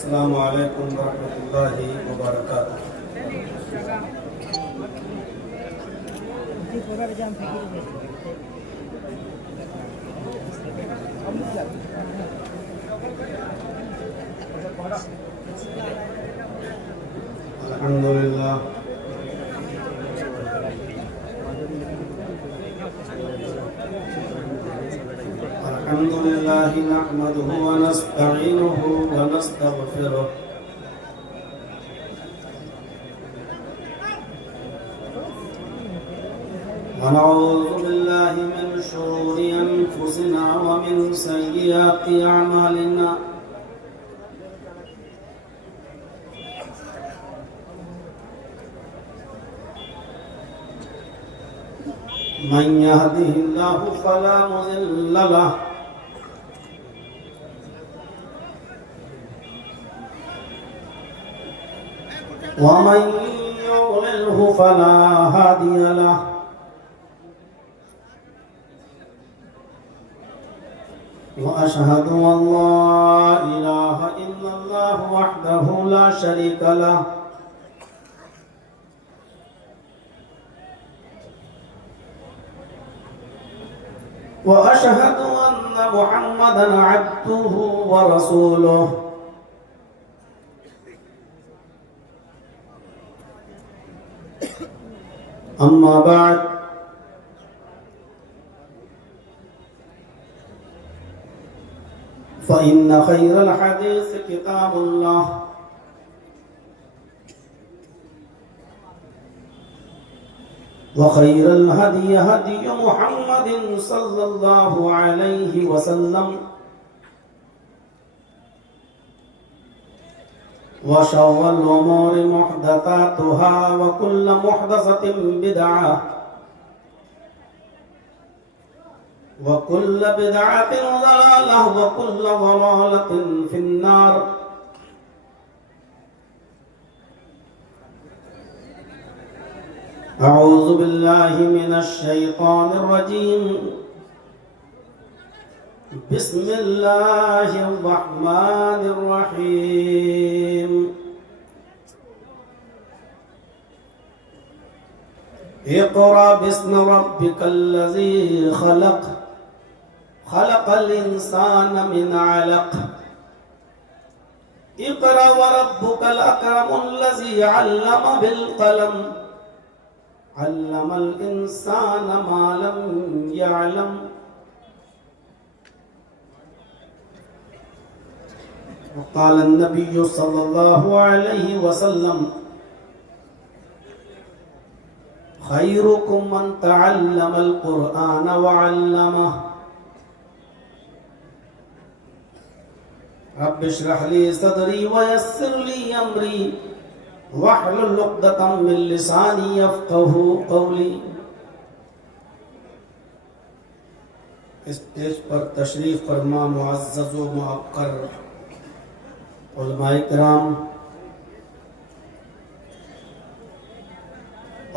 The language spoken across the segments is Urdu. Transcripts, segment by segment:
السلام علیکم ورحمۃ اللہ وبرکاتہ۔ الحمدللہ الحمدللہ نحمدہ ونستعینہ ونستغفرہ ونعوذ باللہ من شرور انفسنا ومن سیئات اعمالنا من يهده الله فلا مضل له ومن يضلله فلا هادي له وأشهد أن لا إله إلا الله وحده لا شريك له وأشهد أن محمدًا عبده ورسوله أما بعد فإن خير الحديث كتاب الله وخير الهدي هدي محمد صلى الله عليه وسلم وشر الأمور محدثاتها وكل محدثة بدعة وكل بدعة ضلالة وكل ضلالة في النار أعوذ بالله من الشيطان الرجيم بسم الله الرحمن الرحيم اقرأ باسم ربك الذي خلق خلق الإنسان من علق اقرأ وربك الأكرم الذي علم بالقلم علم الإنسان ما لم يعلم وقال النبي صلى الله عليه وسلم خيركم من تعلم القرآن وعلمه رب اشرح لي صدري ويسر لي أمري واحلل عقدة من لساني يفقهوا قولي۔ اسٹیج پر تشریف فرما معزز و معقر علماء کرام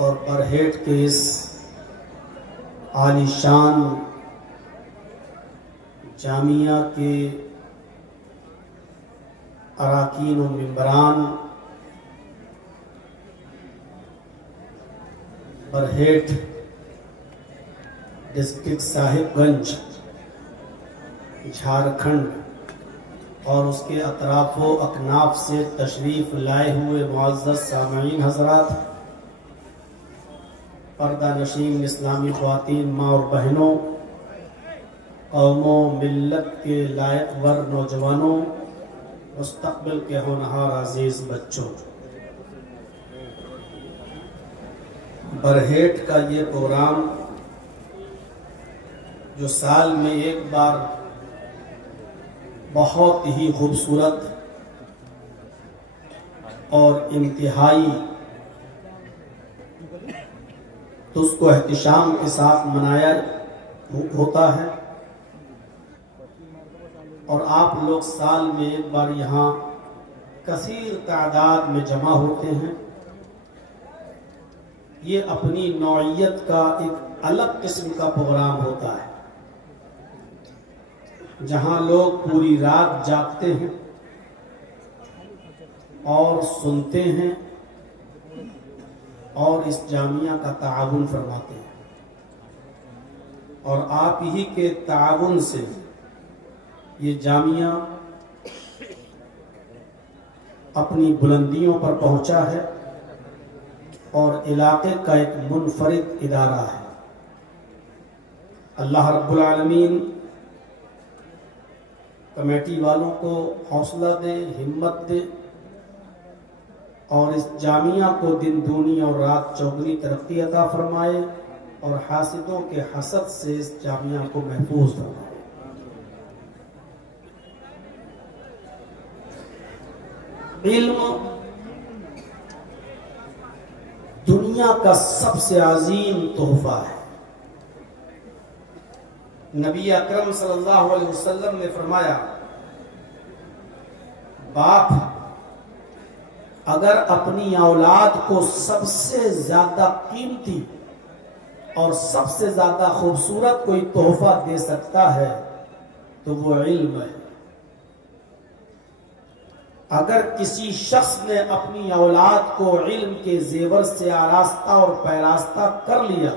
اور برہیٹ کے اس عالی شان جامعہ کے اراکین و ممبران، برہیٹ ڈسٹرکٹ صاحب گنج جھارکھنڈ اور اس کے اطراف و اکناف سے تشریف لائے ہوئے معزز سامعین حضرات، پردہ نشین اسلامی خواتین، ماں اور بہنوں، قوم و ملت کے لائق ور نوجوانوں، مستقبل کے ہونہار عزیز بچوں، برہیٹ کا یہ پروگرام جو سال میں ایک بار بہت ہی خوبصورت اور انتہائی تو اس کو احتشام کے ساتھ منایا ہوتا ہے، اور آپ لوگ سال میں ایک بار یہاں کثیر تعداد میں جمع ہوتے ہیں۔ یہ اپنی نوعیت کا ایک الگ قسم کا پروگرام ہوتا ہے جہاں لوگ پوری رات جاگتے ہیں اور سنتے ہیں اور اس جامعہ کا تعاون فرماتے ہیں، اور آپ ہی کے تعاون سے یہ جامعہ اپنی بلندیوں پر پہنچا ہے اور علاقے کا ایک منفرد ادارہ ہے۔ اللہ رب العالمین کمیٹی والوں کو حوصلہ دے، ہمت دے، اور اس جامعہ کو دن دونی اور رات چوگنی ترقی عطا فرمائے، اور حاسدوں کے حسد سے اس جامعہ کو محفوظ فرمائے۔ علم دنیا کا سب سے عظیم تحفہ ہے۔ نبی اکرم صلی اللہ علیہ وسلم نے فرمایا، باپ اگر اپنی اولاد کو سب سے زیادہ قیمتی اور سب سے زیادہ خوبصورت کوئی تحفہ دے سکتا ہے تو وہ علم ہے۔ اگر کسی شخص نے اپنی اولاد کو علم کے زیور سے آراستہ اور پیراستہ کر لیا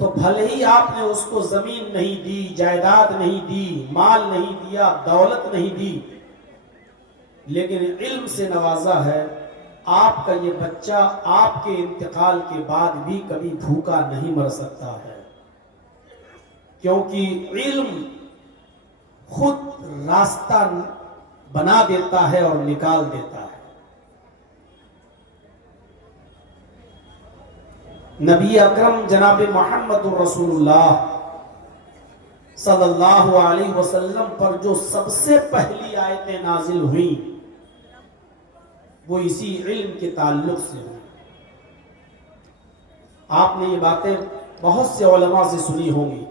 تو بھلے ہی آپ نے اس کو زمین نہیں دی، جائیداد نہیں دی، مال نہیں دیا، دولت نہیں دی، لیکن علم سے نوازا ہے، آپ کا یہ بچہ آپ کے انتقال کے بعد بھی کبھی بھوکا نہیں مر سکتا ہے، کیونکہ علم خود راستہ بنا دیتا ہے اور نکال دیتا ہے۔ نبی اکرم جناب محمد رسول اللہ صلی اللہ علیہ وسلم پر جو سب سے پہلی آیتیں نازل ہوئیں وہ اسی علم کے تعلق سے ہوئی۔ آپ نے یہ باتیں بہت سے علماء سے سنی ہوں گی۔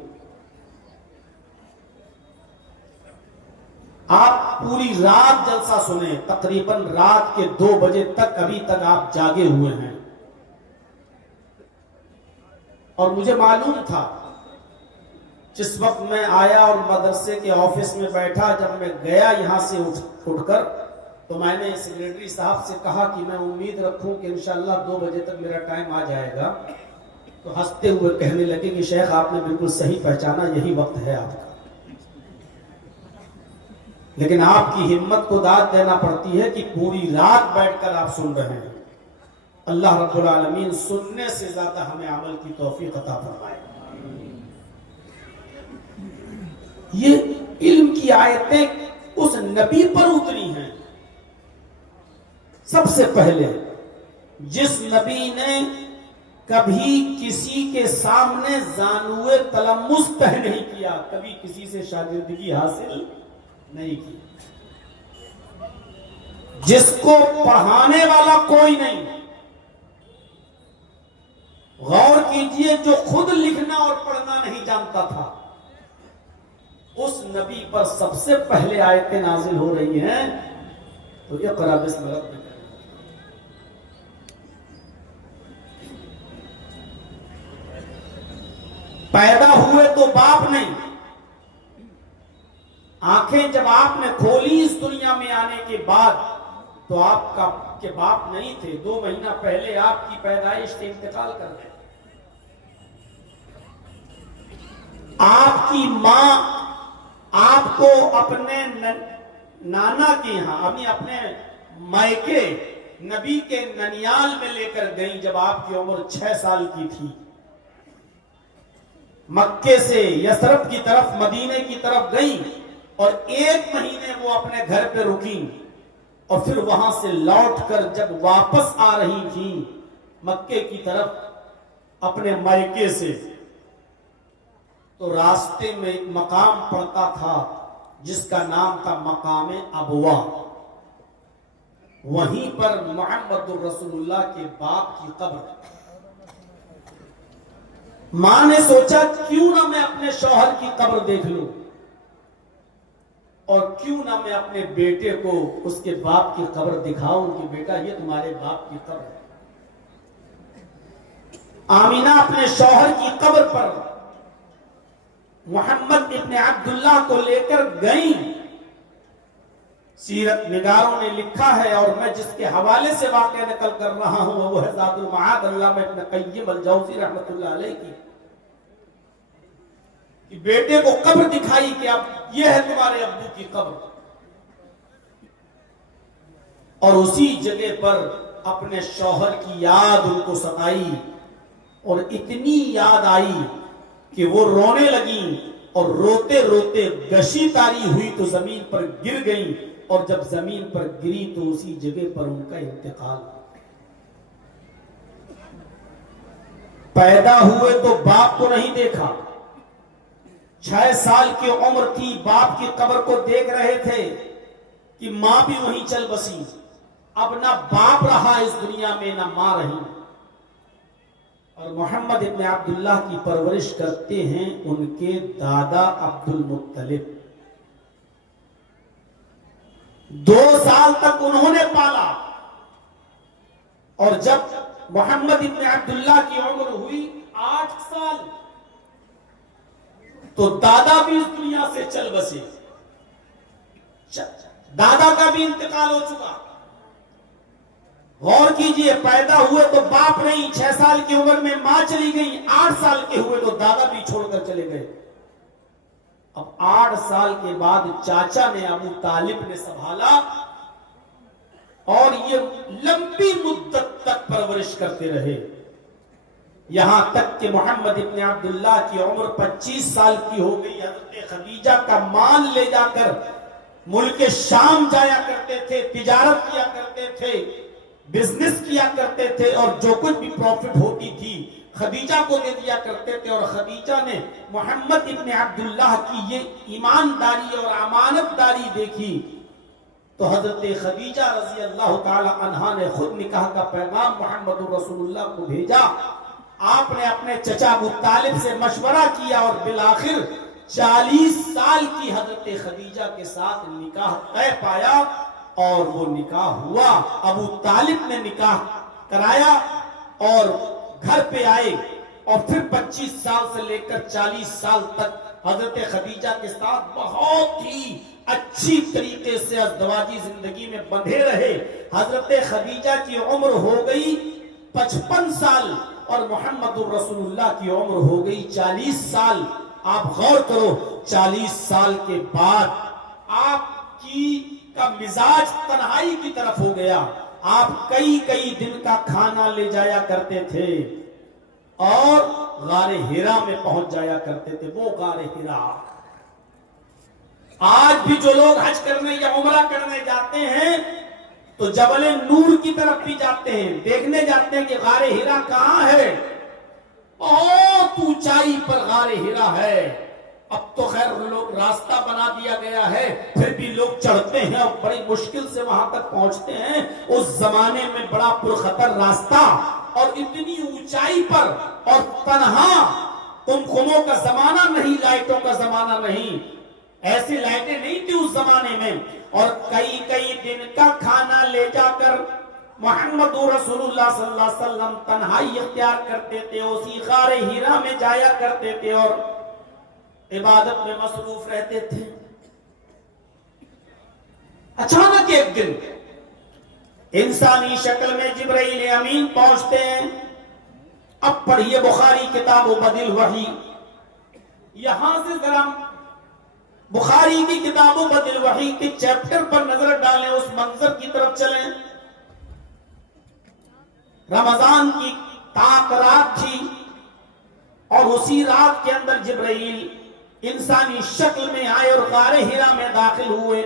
آپ پوری رات جلسہ سنیں، تقریباً رات کے 2 بجے تک ابھی تک آپ جاگے ہوئے ہیں، اور مجھے معلوم تھا جس وقت میں آیا اور مدرسے کے آفس میں بیٹھا، جب میں گیا یہاں سے اٹھ کر تو میں نے سیکریٹری صاحب سے کہا کہ میں امید رکھوں کہ انشاءاللہ 2 بجے تک میرا ٹائم آ جائے گا، تو ہنستے ہوئے کہنے لگے کہ شیخ آپ نے بالکل صحیح پہچانا، یہی وقت ہے آپ کا، لیکن آپ کی ہمت کو داد دینا پڑتی ہے کہ پوری رات بیٹھ کر آپ سن رہے ہیں۔ اللہ رب العالمین سننے سے زیادہ ہمیں عمل کی توفیق عطا فرمائے۔ یہ علم کی آیتیں اس نبی پر اتری ہیں سب سے پہلے، جس نبی نے کبھی کسی کے سامنے زانوئے تلمس تہ نہیں کیا، کبھی کسی سے شاگردگی حاصل نہیں کی، جس کو پڑھانے والا کوئی نہیں۔ غور کیجئے، جو خود لکھنا اور پڑھنا نہیں جانتا تھا، اس نبی پر سب سے پہلے آیتیں نازل ہو رہی ہیں تو اقرأ بسم ربک۔ پیدا ہوئے تو باپ نہیں، آنکھیں جب آپ نے کھولی اس دنیا میں آنے کے بعد تو آپ کا کے باپ نہیں تھے، 2 مہینہ پہلے آپ کی پیدائش سے انتقال کر گئے۔ آپ کی ماں آپ کو اپنے نانا کے یہاں، اپنے مائکے نبی کے ننیال میں لے کر گئی جب آپ کی عمر 6 سال کی تھی۔ مکے سے یثرب کی طرف، مدینے کی طرف گئی اور 1 مہینے وہ اپنے گھر پہ رکیں، اور پھر وہاں سے لوٹ کر جب واپس آ رہی تھیں مکے کی طرف اپنے مائکے سے، تو راستے میں ایک مقام پڑتا تھا جس کا نام تھا مقام ابوا، وہیں پر محمد الرسول اللہ کے باپ کی قبر۔ ماں نے سوچا کیوں نہ میں اپنے شوہر کی قبر دیکھ لوں، اور کیوں نہ میں اپنے بیٹے کو اس کے باپ کی قبر دکھاؤں کہ بیٹا یہ تمہارے باپ کی قبر ہے۔ آمینہ اپنے شوہر کی قبر پر محمد ابن عبداللہ کو لے کر گئیں، سیرت نگاروں نے لکھا ہے، اور میں جس کے حوالے سے واقعہ نقل کر رہا ہوں وہ ہے زاد المعاد علامہ ابن قیم الجوزی رحمۃ اللہ علیہ کی، کہ بیٹے کو قبر دکھائی کہ اب یہ ہے تمہارے ابو کی قبر، اور اسی جگہ پر اپنے شوہر کی یاد ان کو ستائی، اور اتنی یاد آئی کہ وہ رونے لگیں، اور روتے روتے گشی تاری ہوئی تو زمین پر گر گئیں، اور جب زمین پر گری تو اسی جگہ پر ان کا انتقال۔ پیدا ہوئے تو باپ کو نہیں دیکھا، 6 سال کی عمر تھی، باپ کی قبر کو دیکھ رہے تھے کہ ماں بھی وہیں چل بسی، اب نہ باپ رہا اس دنیا میں نہ ماں رہی، اور محمد ابن عبداللہ کی پرورش کرتے ہیں ان کے دادا عبد المطلب۔ 2 سال تک انہوں نے پالا، اور جب محمد ابن عبداللہ کی عمر ہوئی 8 سال تو دادا بھی اس دنیا سے چل بسے، دادا کا بھی انتقال ہو چکا۔ غور کیجئے، پیدا ہوئے تو باپ نہیں، 6 سال کی عمر میں ماں چلی گئی، 8 سال کے ہوئے تو دادا بھی چھوڑ کر چلے گئے۔ اب 8 سال کے بعد چاچا نے ابو طالب نے سنبھالا، اور یہ لمبی مدت تک پرورش کرتے رہے، یہاں تک کہ محمد ابن عبداللہ کی عمر 25 سال کی ہو گئی۔ حضرت خدیجہ کا مال لے جا کر ملک شام جایا کرتے تھے، تجارت کیا کرتے تھے، بزنس کیا کرتے تھے، اور جو کچھ بھی پروفٹ ہوتی تھی خدیجہ کو دے دیا کرتے تھے، اور خدیجہ نے محمد ابن عبداللہ کی یہ ایمانداری اور امانت داری دیکھی تو حضرت خدیجہ رضی اللہ تعالی عنہا نے خود نکاح کا پیغام محمد رسول اللہ کو بھیجا۔ آپ نے اپنے چچا ابو طالب سے مشورہ کیا، اور بالآخر 40 سال کی حضرت خدیجہ کے ساتھ نکاح طے پایا، اور وہ نکاح ہوا۔ ابو طالب نے نکاح کرایا اور گھر پہ آئے، اور پھر 25 سال سے لے کر 40 سال تک حضرت خدیجہ کے ساتھ بہت ہی اچھی طریقے سے ازدواجی زندگی میں بندھے رہے۔ حضرت خدیجہ کی عمر ہو گئی 55 سال، اور محمد رسول اللہ کی عمر ہو گئی 40 سال۔ آپ غور کرو، 40 سال کے بعد آپ کا مزاج تنہائی کی طرف ہو گیا۔ آپ کئی دن کا کھانا لے جایا کرتے تھے، اور غار ہرا میں پہنچ جایا کرتے تھے۔ وہ غار ہرا آج بھی جو لوگ حج کرنے یا عمرہ کرنے جاتے ہیں تو جبل نور کی طرف بھی جاتے ہیں، دیکھنے جاتے ہیں کہ غار ہرا کہاں ہے۔ بہت اونچائی پر غار ہرا ہے۔ اب تو خیر لوگ راستہ بنا دیا گیا ہے، پھر بھی لوگ چڑھتے ہیں اور بڑی مشکل سے وہاں تک پہنچتے ہیں۔ اس زمانے میں بڑا پرخطر راستہ، اور اتنی اونچائی پر، اور تنہا، قمقموں کا زمانہ نہیں، لائٹوں کا زمانہ نہیں، ایسی لائٹیں نہیں تھی اس زمانے میں، اور کئی دن کا کھانا لے جا کر محمد رسول اللہ صلی اللہ علیہ وسلم تنہائی اختیار کرتے تھے، اسی غار ہرا میں جایا کرتے تھے اور عبادت میں مصروف رہتے تھے۔ اچانک ایک دن انسانی شکل میں جبرائیل امین پہنچتے ہیں۔ اب پڑھیے بخاری کتاب بدل وحی، یہاں سے ذرا بخاری کی کتاب بدل وحی کے چیپٹر پر نظر ڈالیں، اس منظر کی طرف چلیں۔ رمضان کی تاک رات تھی، اور اسی رات کے اندر جبرائیل انسانی شکل میں آئے اور غار ہرا میں داخل ہوئے۔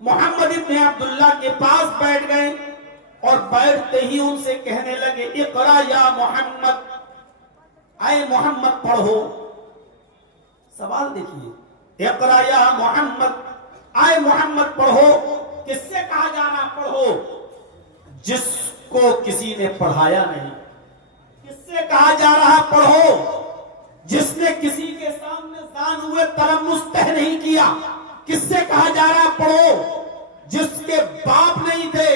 محمد ابن عبداللہ کے پاس بیٹھ گئے، اور بیٹھتے ہی ان سے کہنے لگے اقرا یا محمد، اے محمد پڑھو۔ سوال دیکھیے، اقرا یا محمد، اے محمد پڑھو، کس سے کہا جا رہا پڑھو؟ جس کو کسی نے پڑھایا نہیں۔ کس سے کہا جا رہا پڑھو؟ جس نے کسی کے سامنے زان ہوئے تلمس تہ نہیں کیا۔ کس سے کہا جا رہا پڑھو؟ جس کے باپ نہیں تھے،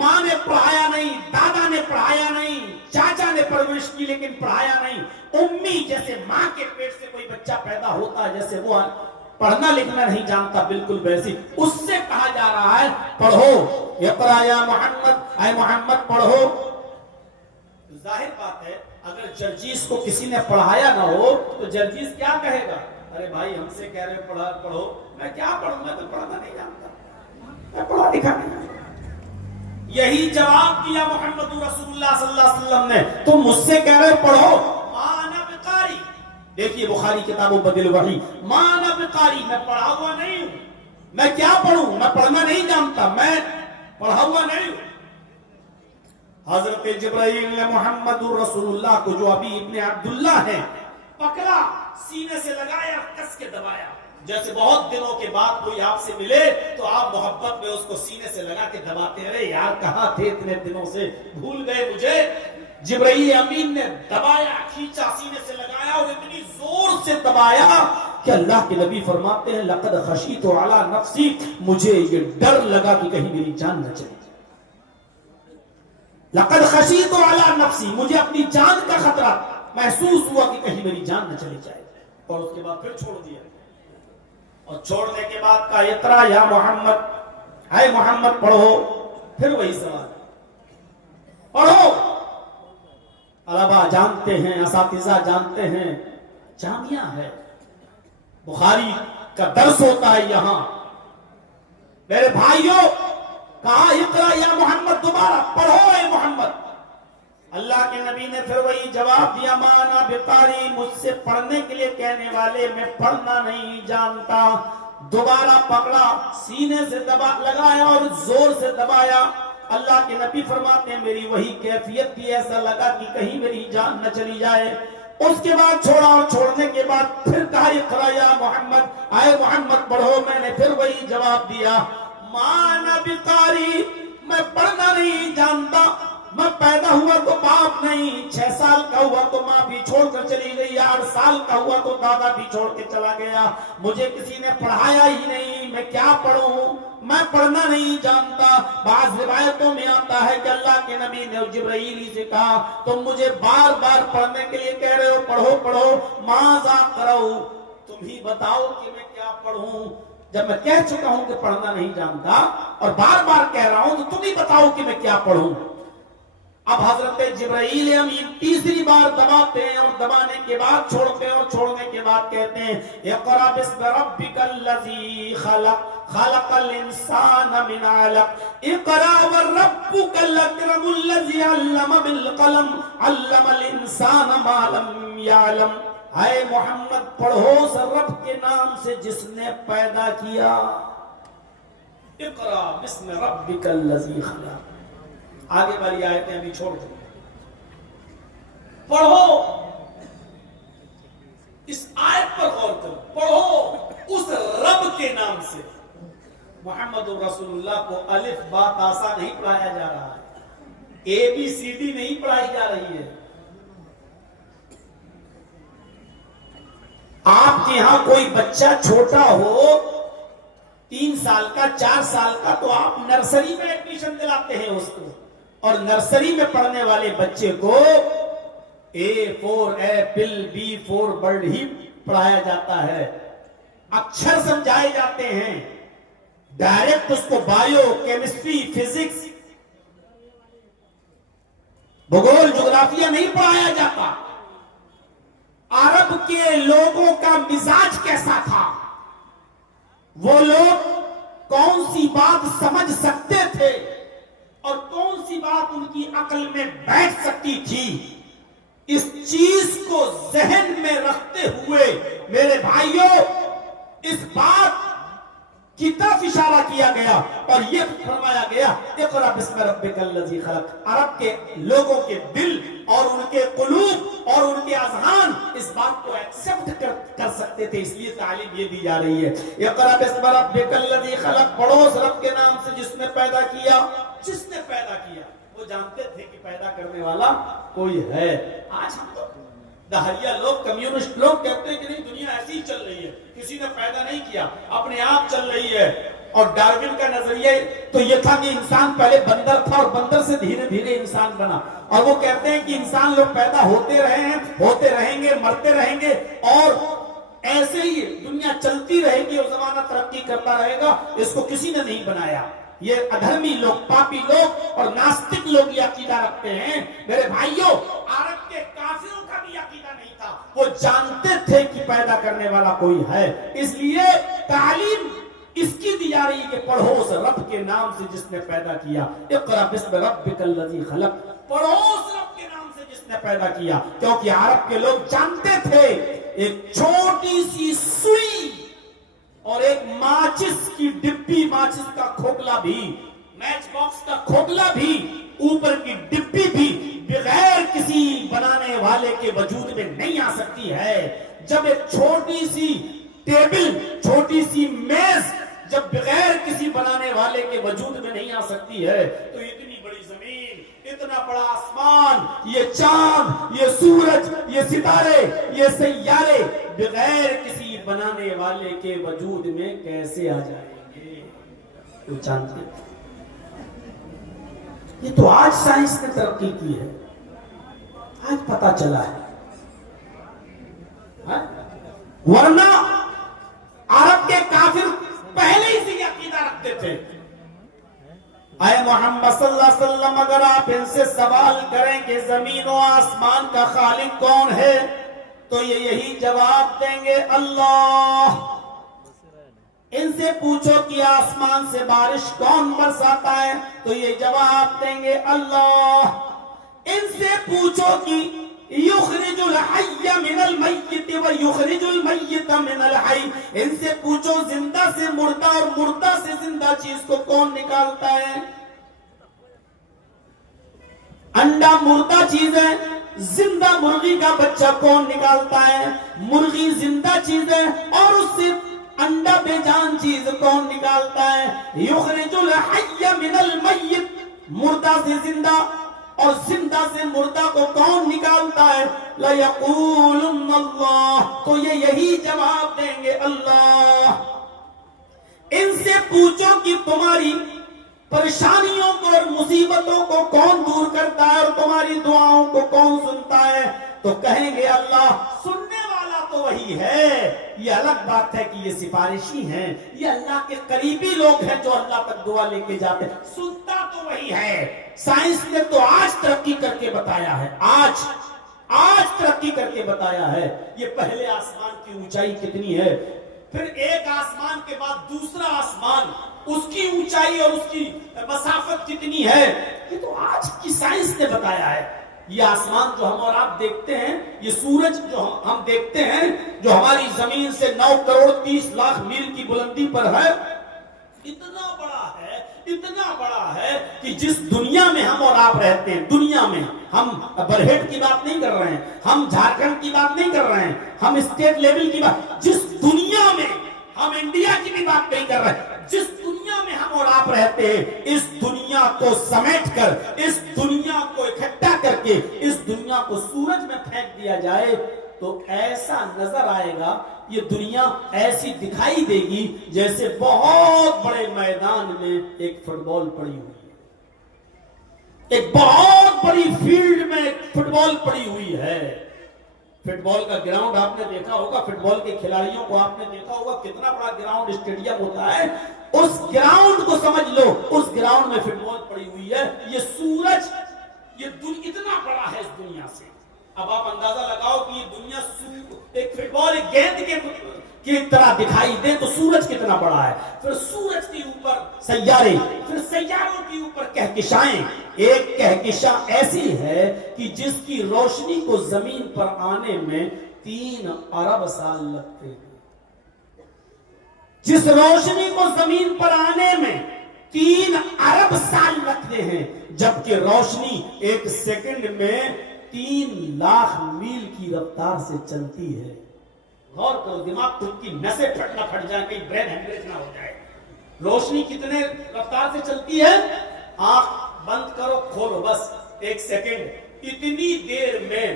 ماں نے پڑھایا نہیں، دادا نے پڑھایا نہیں، چاچا نے پرورش کی لیکن پڑھایا نہیں۔ امی، جیسے ماں کے پیٹ سے کوئی بچہ پیدا ہوتا ہے، جیسے وہ پڑھنا لکھنا نہیں جانتا بالکل ویسی، اس سے کہا جا رہا ہے پڑھو، اقرا یا محمد، اے محمد پڑھو۔ ظاہر بات ہے اگر جرجیس کو کسی نے پڑھایا نہ ہو تو جرجیس کیا کہے گا؟ ارے بھائی ہم سے کہہ رہے پڑھو، میں کیا پڑھوں، میں تو پڑھنا نہیں جانتا، میں پڑھا لکھا نہیں جانتا۔ یہی جواب دیا محمد رسول اللہ صلی اللہ علیہ وسلم نے، تم مجھ سے کہہ رہے پڑھو، ما انا بقاری، دیکھیے بخاری کتاب بدل وحی، ما انا بقاری، میں پڑھا ہوا نہیں ہوں، میں کیا پڑھوں، میں پڑھنا نہیں جانتا، میں پڑھا ہوا نہیں ہوں۔ حضرت جبرائیل نے محمد رسول اللہ کو جو ابی ابن عبداللہ ہے پکڑا، سینے سے لگایا، کس کے دبایا، جیسے بہت دنوں کے بعد کوئی آپ سے ملے تو آپ محبت میں اس کو سینے سے لگا کے دباتے ہیں، ارے یار کہاں تھے اتنے دنوں سے، بھول گئے مجھے۔ جبرائیل امین نے دبایا، کھینچا، سینے سے لگایا اور اتنی زور سے دبایا کہ اللہ کے نبی فرماتے ہیں لقد خشیت علی نفسی، مجھے یہ ڈر لگا کہ کہیں میری جان نہ چلی جائے، لقد خشیت علی نفسی، مجھے اپنی جان کا خطرہ محسوس ہوا کہ کہیں میری جان نہ چلی جائے، اور اس کے بعد پھر چھوڑ دیا، اور چھوڑنے کے بعد کہا اقرا یا محمد، اے محمد پڑھو، پھر وہی سوال، پڑھو۔ طلبا جانتے ہیں، اساتذہ جانتے ہیں، جامعہ ہے، بخاری کا درس ہوتا ہے یہاں، میرے بھائیوں کہا اقرا یا محمد، دوبارہ پڑھو اے محمد۔ اللہ کے نبی نے پھر وہی جواب دیا، ما انا بقاری، مجھ سے پڑھنے کے لیے کہنے والے میں پڑھنا نہیں جانتا۔ دوبارہ پکڑا، سینے سے دبا لگایا اور زور سے دبایا۔ اللہ کے نبی فرماتے ہیں میری وہی کیفیت تھی، ایسا لگا کہ کہیں میری جان نہ چلی جائے۔ اس کے بعد چھوڑا، اور چھوڑنے کے بعد پھر کہا اقرا یا محمد، اے محمد پڑھو۔ میں نے پھر وہی جواب دیا، ما انا بقاری، میں پڑھنا نہیں جانتا، میں پیدا ہوا تو باپ نہیں، 6 سال کا ہوا تو ماں بھی چھوڑ کر چلی گئی، 8 سال کا ہوا تو دادا بھی چھوڑ کے چلا گیا، مجھے کسی نے پڑھایا ہی نہیں، میں کیا پڑھوں، میں پڑھنا نہیں جانتا۔ بعض روایتوں میں آتا ہے کہ اللہ کے نبی نے جبرائیل سے کہا تم مجھے بار بار پڑھنے کے لیے کہہ رہے ہو، پڑھو پڑھو، ماذا قرؤ، تم ہی بتاؤ کہ میں کیا پڑھوں۔ جب میں کہہ چکا ہوں کہ پڑھنا نہیں جانتا اور بار بار کہہ رہا ہوں تو تم ہی بتاؤ کہ میں کیا پڑھوں۔ اب حضرت جبرائیل امین تیسری بار دباتے ہیں، اور دبانے کے بعد چھوڑتے ہیں، اور چھوڑنے کے بعد کہتے ہیں اقرأ باسم ربک الذی خلق، خلق الانسان من علق، اقرأ وربک الاکرم الذی علم بالقلم، علم الانسان ما لم یعلم۔ اے محمد پڑھو اس رب کے نام سے جس نے پیدا کیا، اقرأ باسم ربک الذی خلق۔ آگے والی آیتیں ابھی چھوڑ دو، پڑھو، اس آیت پر غور کرو، پڑھو اس رب کے نام سے۔ محمد رسول اللہ کو الف با تا سا نہیں پڑھایا جا رہا ہے، اے بی سی ڈی نہیں پڑھائی جا رہی ہے۔ آپ کے یہاں کوئی بچہ چھوٹا ہو، 3 سال کا، 4 سال کا، تو آپ نرسری میں ایڈمیشن دلاتے ہیں اس کو، اور نرسری میں پڑھنے والے بچے کو A for apple, B for bird ہی پڑھایا جاتا ہے، اکثر سمجھائے جاتے ہیں، ڈائریکٹ اس کو بائیو، کیمسٹری، فزکس، بھگول، جغرافیہ نہیں پڑھایا جاتا۔ عرب کے لوگوں کا مزاج کیسا تھا، وہ لوگ کون سی بات سمجھ سکتے تھے اور کون سی بات ان کی عقل میں بیٹھ سکتی تھی، اس چیز کو ذہن میں رکھتے ہوئے میرے بھائیوں اس بات کی طرف اشارہ کیا گیا اور یہ فرمایا گیا اقرأ باسم ربک الذی خلق۔ عرب کے لوگوں کے دل اور ان کے قلوب اور ان کے اذہان اس بات کو ایکسپٹ کر سکتے تھے، اس لیے تعلیم یہ دی جا رہی ہے اقرأ باسم ربک الذی خلق، پڑھو اس رب کے نام سے جس نے پیدا کیا۔ جس نے پیدا کیا، وہ جانتے تھے کہ پیدا کرنے والا کوئی ہے۔ آج ہم تو دہریہ لوگ، کمیونسٹ لوگ کہتے ہیں کہ نہیں دنیا ایسی ہی چل رہی ہے، کسی نے پیدا نہیں کیا، اپنے آپ چل رہی ہے۔ اور ڈارون کا نظریہ تو یہ تھا کہ انسان پہلے بندر تھا اور بندر سے دھیرے دھیرے انسان بنا، اور وہ کہتے ہیں کہ انسان لوگ پیدا ہوتے رہے ہیں، ہوتے رہیں گے، مرتے رہیں گے، اور ایسے ہی دنیا چلتی رہے گی اور زمانہ ترقی کرتا رہے گا، اس کو کسی نے نہیں بنایا۔ یہ ادھرمی لوگ، پاپی لوگ اور ناستک لوگ یہ عقیدہ رکھتے ہیں۔ میرے بھائیوں، عرب کے کافروں کا بھی عقیدہ نہیں تھا، وہ جانتے تھے کہ پیدا کرنے والا کوئی ہے، اس لیے تعلیم اس کی دی جا رہی ہے کہ پڑھو اس رب کے نام سے جس نے پیدا کیا۔ اقرأ باسم ربک الذی خلق، پڑھو اس رب کے نام سے جس نے پیدا کیا، کیونکہ عرب کے لوگ جانتے تھے ایک چھوٹی سی سوئی اور ایک ماچس کی ڈبی، ماچس کا کھوکھلا بھی، میچ باکس کا کھوکھلا بھی، اوپر کی ڈبی بھی بغیر کسی بنانے والے کے وجود میں نہیں آ سکتی ہے۔ جب ایک چھوٹی سی ٹیبل، چھوٹی سی میز جب بغیر کسی بنانے والے کے وجود میں نہیں آ سکتی ہے، تو اتنی بڑی زمین، اتنا بڑا آسمان، یہ چاند، یہ سورج، یہ ستارے، یہ سیارے بغیر کسی بنانے والے کے وجود میں کیسے آ جائیں گے؟ تو جانتے ہیں، یہ تو آج سائنس نے ترقی کی ہے، آج پتا چلا ہے، ورنہ عرب کے کافر پہلے ہی سے یہ عقیدہ رکھتے تھے۔ اے محمد صلی اللہ علیہ وسلم، اگر آپ ان سے سوال کریں کہ زمین و آسمان کا خالق کون ہے تو یہ یہی جواب دیں گے، اللہ۔ ان سے پوچھو کہ آسمان سے بارش کون برساتا ہے تو یہ جواب دیں گے، اللہ۔ ان سے پوچھو کہ یخرج الحی من المیت ویخرج المیت من الحی، ان سے پوچھو زندہ سے مردہ اور مردہ سے زندہ چیز کو کون نکالتا ہے؟ انڈا مردہ چیز ہے، زندہ مرغی کا بچہ کون نکالتا ہے؟ مرغی زندہ چیز ہے اور اس سے انڈا بے جان چیز کون نکالتا ہے؟ یخرج الحی من المیت، مردہ سے زندہ اور زندہ سے مردہ کو کون نکالتا ہے؟ لَيَقُولُنَّ اللَّهُ، تو یہ یہی جواب دیں گے، اللہ۔ ان سے پوچھو کہ تمہاری پریشانیوں کو اور مصیبتوں کو کون دور کرتا ہے اور تمہاری دعاؤں کو کون سنتا ہے تو کہیں گے، اللہ۔ سننے والا تو وہی ہے، یہ الگ بات ہے کہ یہ سفارشی ہیں، یہ اللہ کے قریبی لوگ ہیں جو اللہ تک دعا لے کے جاتے ہیں، سنتا تو وہی ہے۔ سائنس نے تو آج ترقی کر کے بتایا ہے، آج ترقی کر کے بتایا ہے یہ پہلے آسمان کی اونچائی کتنی ہے، پھر ایک آسمان کے بعد دوسرا آسمان، اس کی اونچائی اور اس کی مسافت کتنی ہے، یہ تو آج کی سائنس نے بتایا ہے۔ یہ آسمان جو ہم اور آپ دیکھتے ہیں، یہ سورج جو ہم دیکھتے ہیں، جو ہماری زمین سے 9 کروڑ 30 لاکھ میل کی بلندی پر ہے، اتنا بڑا ہے کہ جس دنیا میں ہم اور آپ رہتے ہیں، دنیا میں ہم برہیٹ کی بات نہیں کر رہے ہیں، ہم جھارکھنڈ کی بات نہیں کر رہے ہیں، ہم اسٹیٹ لیول کی بات، جس دنیا میں ہم انڈیا کی بھی بات نہیں کر رہے ہیں، جس دنیا میں ہم اور آپ رہتے ہیں، اس دنیا کو سمیٹ کر، اس دنیا کو اکٹھا کر کے اس دنیا کو سورج میں پھینک دیا جائے تو ایسا نظر آئے گا، یہ دنیا ایسی دکھائی دے گی جیسے بہت بڑے میدان میں ایک فٹ بال پڑی ہوئی ہے، ایک بہت بڑی فیلڈ میں ایک فٹ بال پڑی ہوئی ہے۔ فٹ بال کا گراؤنڈ آپ نے دیکھا ہوگا، فٹ بال کے کھلاڑیوں کو آپ نے دیکھا ہوگا، کتنا بڑا گراؤنڈ اسٹیڈیم ہوتا ہے، اس گراؤنڈ کو سمجھ لو، اس گراؤنڈ میں فٹ بال پڑی ہوئی ہے۔ یہ سورج، یہ اتنا بڑا ہے اس دنیا سے۔ اب آپ اندازہ لگاؤ کہ یہ دنیا ایک فٹ بال ایک گیند کی طرح دکھائی دے تو سورج کتنا بڑا ہے، پھر سورج کے اوپر سیارے، پھر سیاروں کے اوپر کہکشائیں۔ ایک کہکشاں ایسی ہے کہ جس کی روشنی کو زمین پر آنے میں 3 ارب سال لگتے ہیں، جس روشنی کو زمین پر آنے میں 3 ارب سال لگتے ہیں، جبکہ روشنی ایک سیکنڈ میں 3 لاکھ میل کی رفتار سے چلتی ہے۔ غور کرو، دماغ خود کی نسیں پھٹ نہ پھٹ جائیں، کہیں برین ہیمریج نہ ہو جائے۔ روشنی کتنے رفتار سے چلتی ہے؟ آنکھ بند کرو کھولو، بس 1 سیکنڈ، اتنی دیر میں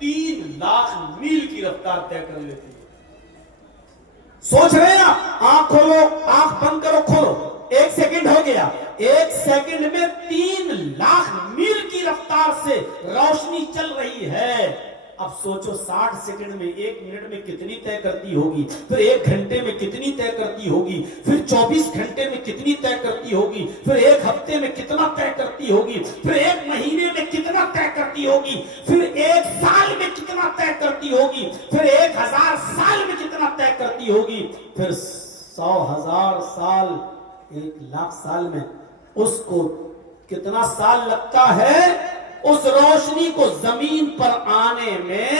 3 لاکھ میل کی رفتار طے کر لیتی ہے۔ سوچ رہے ہیں آپ؟ آنکھ کھولو، آنکھ بند کرو کھولو، 1 سیکنڈ ہو گیا، 1 سیکنڈ میں 3 لاکھ میل کی رفتار سے روشنی چل رہی ہے۔ اب سوچو سوچو 60 سیکنڈ میں 1 منٹ میں کتنی طے کرتی ہوگی، پھر 1 گھنٹے میں کتنی طے کرتی ہوگی، پھر 24 گھنٹے میں کتنی طے کرتی ہوگی، پھر 1 ہفتے میں کتنا طے کرتی ہوگی، پھر 1 مہینے میں کتنا طے کرتی ہوگی، پھر 1 سال میں کتنا طے کرتی ہوگی، پھر 1000 سال میں کتنا طے کرتی ہوگی، پھر 100,000 سال 1,00,000 سال میں اس کو کتنا سال لگتا ہے؟ اس روشنی کو زمین پر آنے میں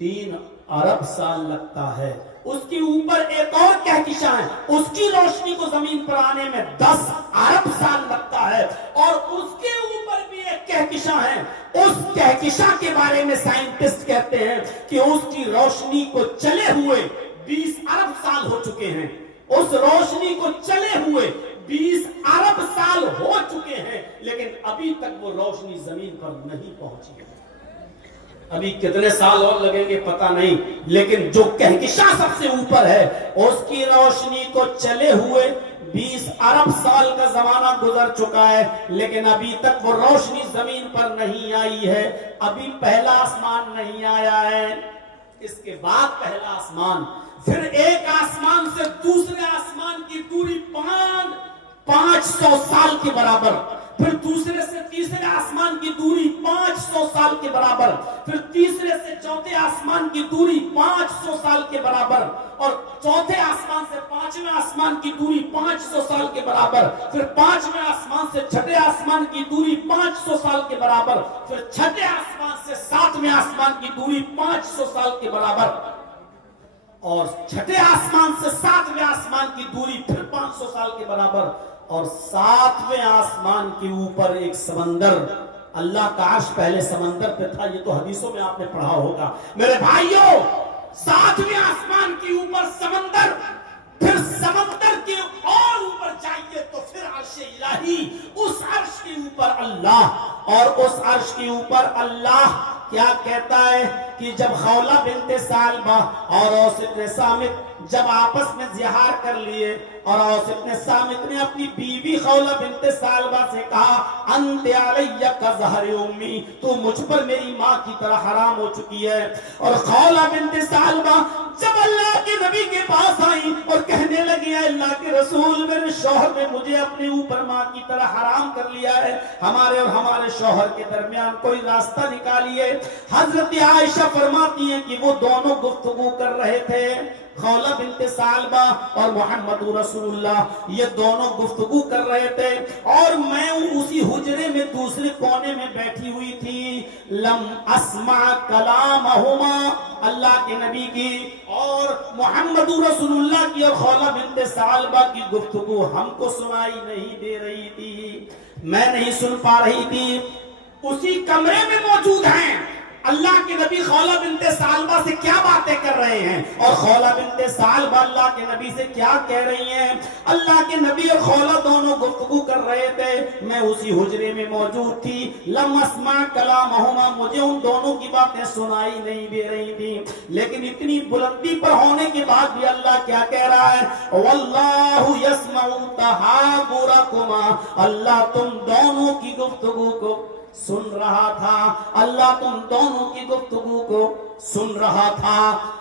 3 ارب سال لگتا ہے۔ اس کے اوپر ایک اور کہکشاں ہے، اس کی روشنی کو زمین پر آنے میں 10 ارب سال لگتا ہے، اور اس کے اوپر بھی ایک کہکشاں ہے۔ اس کہکشاں کے بارے میں سائنٹسٹ کہتے ہیں کہ اس کی روشنی کو چلے ہوئے 20 ارب سال ہو چکے ہیں۔ اس روشنی کو چلے ہوئے 20 ارب سال ہو چکے ہیں، لیکن ابھی تک وہ روشنی زمین پر نہیں پہنچی ہے۔ ابھی کتنے سال اور لگیں گے پتہ نہیں، لیکن جو کہکشاں سب سے اوپر ہے اس کی روشنی کو چلے ہوئے 20 ارب سال کا زمانہ گزر چکا ہے، لیکن ابھی تک وہ روشنی زمین پر نہیں آئی ہے۔ ابھی پہلا آسمان نہیں آیا ہے، اس کے بعد پہلا آسمان، پھر ایک آسمان سے دوسرے آسمان کی دوری 500 سال کے برابر، پھر دوسرے سے تیسرے آسمان کی دوری 500 سال کے برابر، پھر تیسرے سے چوتھے آسمان کی دوری 500 سال کے برابر، اور چوتھے آسمان سے 5ویں آسمان کی دوری 500 سال کے برابر، پھر 5ویں آسمان سے چھٹے آسمان کی دوری 500 سال کے برابر، پھر چھٹے آسمان سے 7ویں آسمان کی دوری 500 سال کے برابر، اور چھٹے آسمان سے 7ویں آسمان کی دوری پھر 500 سال کے برابر، اور 7ویں آسمان کے اوپر ایک سمندر، اللہ کا عرش پہلے سمندر پہ تھا، یہ تو حدیثوں میں آپ نے پڑھا ہوگا میرے بھائیوں۔ 7ویں آسمان کے اوپر سمندر، پھر سمندر کے اور اوپر جائیے تو پھر عرش الہی، اس عرش کے اوپر اللہ، اور اس عرش کے اوپر اللہ کیا کہتا ہے کہ جب خولہ بنت ثعلبہ اور اوس بن صامت جب آپس میں زہار کر لیے، اور اوس بن صامت نے اپنی بیوی خولہ بنت ثعلبہ سے کہا انت علی کظہر امی، تو مجھ پر میری ماں کی طرح حرام ہو چکی ہے، اور خولہ بنت ثعلبہ جب اللہ کے نبی کے پاس آئی اور کہنے لگی اے اللہ کے رسول، میرے شوہر نے مجھے اپنے اوپر ماں کی طرح حرام کر لیا ہے، ہمارے اور ہمارے شوہر کے درمیان کوئی راستہ نکالیے۔ حضرت عائشہ فرماتی ہیں کہ وہ دونوں گفتگو کر رہے تھے، خولہ بنت ثعلبہ اور محمد رسول اللہ، یہ دونوں گفتگو کر رہے تھے، اور میں اسی حجرے میں دوسرے کونے میں بیٹھی ہوئی تھی۔ لم اسمع کلامہما، اللہ کے نبی کی اور محمد رسول اللہ کی اور خولہ بنت ثعلبہ کی گفتگو ہم کو سنائی نہیں دے رہی تھی، میں نہیں سن پا رہی تھی۔ اسی کمرے میں موجود ہیں، اللہ کے نبی خولہ بنت ثعلبہ سے کیا باتیں کر رہے ہیں، اور خولہ بنت ثعلبہ اللہ کے نبی سے کیا کہہ رہی ہیں۔ اللہ کے نبی اور خولہ دونوں گفتگو کر رہے تھے، میں اسی حجرے میں موجود تھی۔ لم اسمع کلامہما، مجھے ان دونوں کی باتیں سنائی نہیں دے رہی تھی، لیکن اتنی بلندی پر ہونے کے بعد بھی اللہ کیا کہہ رہا ہے، واللہ یسمع تحاورکما، اللہ تم دونوں کی گفتگو کو سن رہا تھا، اللہ تم دونوں کی گفتگو کو سن رہا تھا۔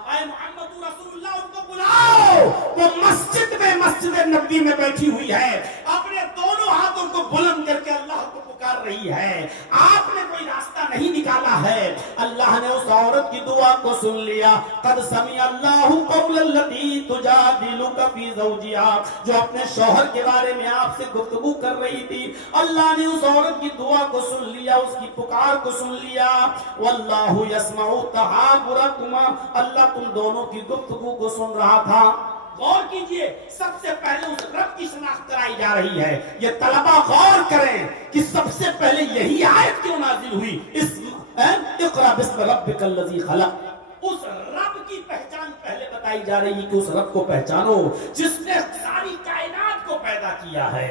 اے محمد رسول اللہ، ان کو بلاؤ، وہ مسجد میں، مسجد نبی میں بیٹھی ہوئی ہے، اپنے دونوں ہاتھوں کو بلند کر کے اللہ کو پکار رہی ہے، آپ نے کوئی راستہ نہیں نکالا ہے۔ اللہ نے اس عورت کی دعا کو سن لیا، قد سمع اللہ قول التی تجادلک فی زوجہا، جو اپنے شوہر کے بارے میں آپ سے گفتگو کر رہی تھی، اللہ نے اس عورت کی دعا کو سن لیا، اس کی پکار کو سن لیا۔ واللہ یسمع تحاورکما، اللہ تم دونوں کی گفتگو کو سن رہا تھا۔ غور کیجئے، سب سے پہلے اس رب کی شناخت کرائی جا رہی ہے۔ یہ طلبہ غور کریں کہ سب سے پہلے یہی آیت کیوں نازل ہوئی، اقرأ باسم ربک الذی خلق، اس رب کی پہچان پہلے بتائی جا رہی ہے کہ اس رب کو پہچانو جس نے ساری کائنات کو پیدا کیا ہے،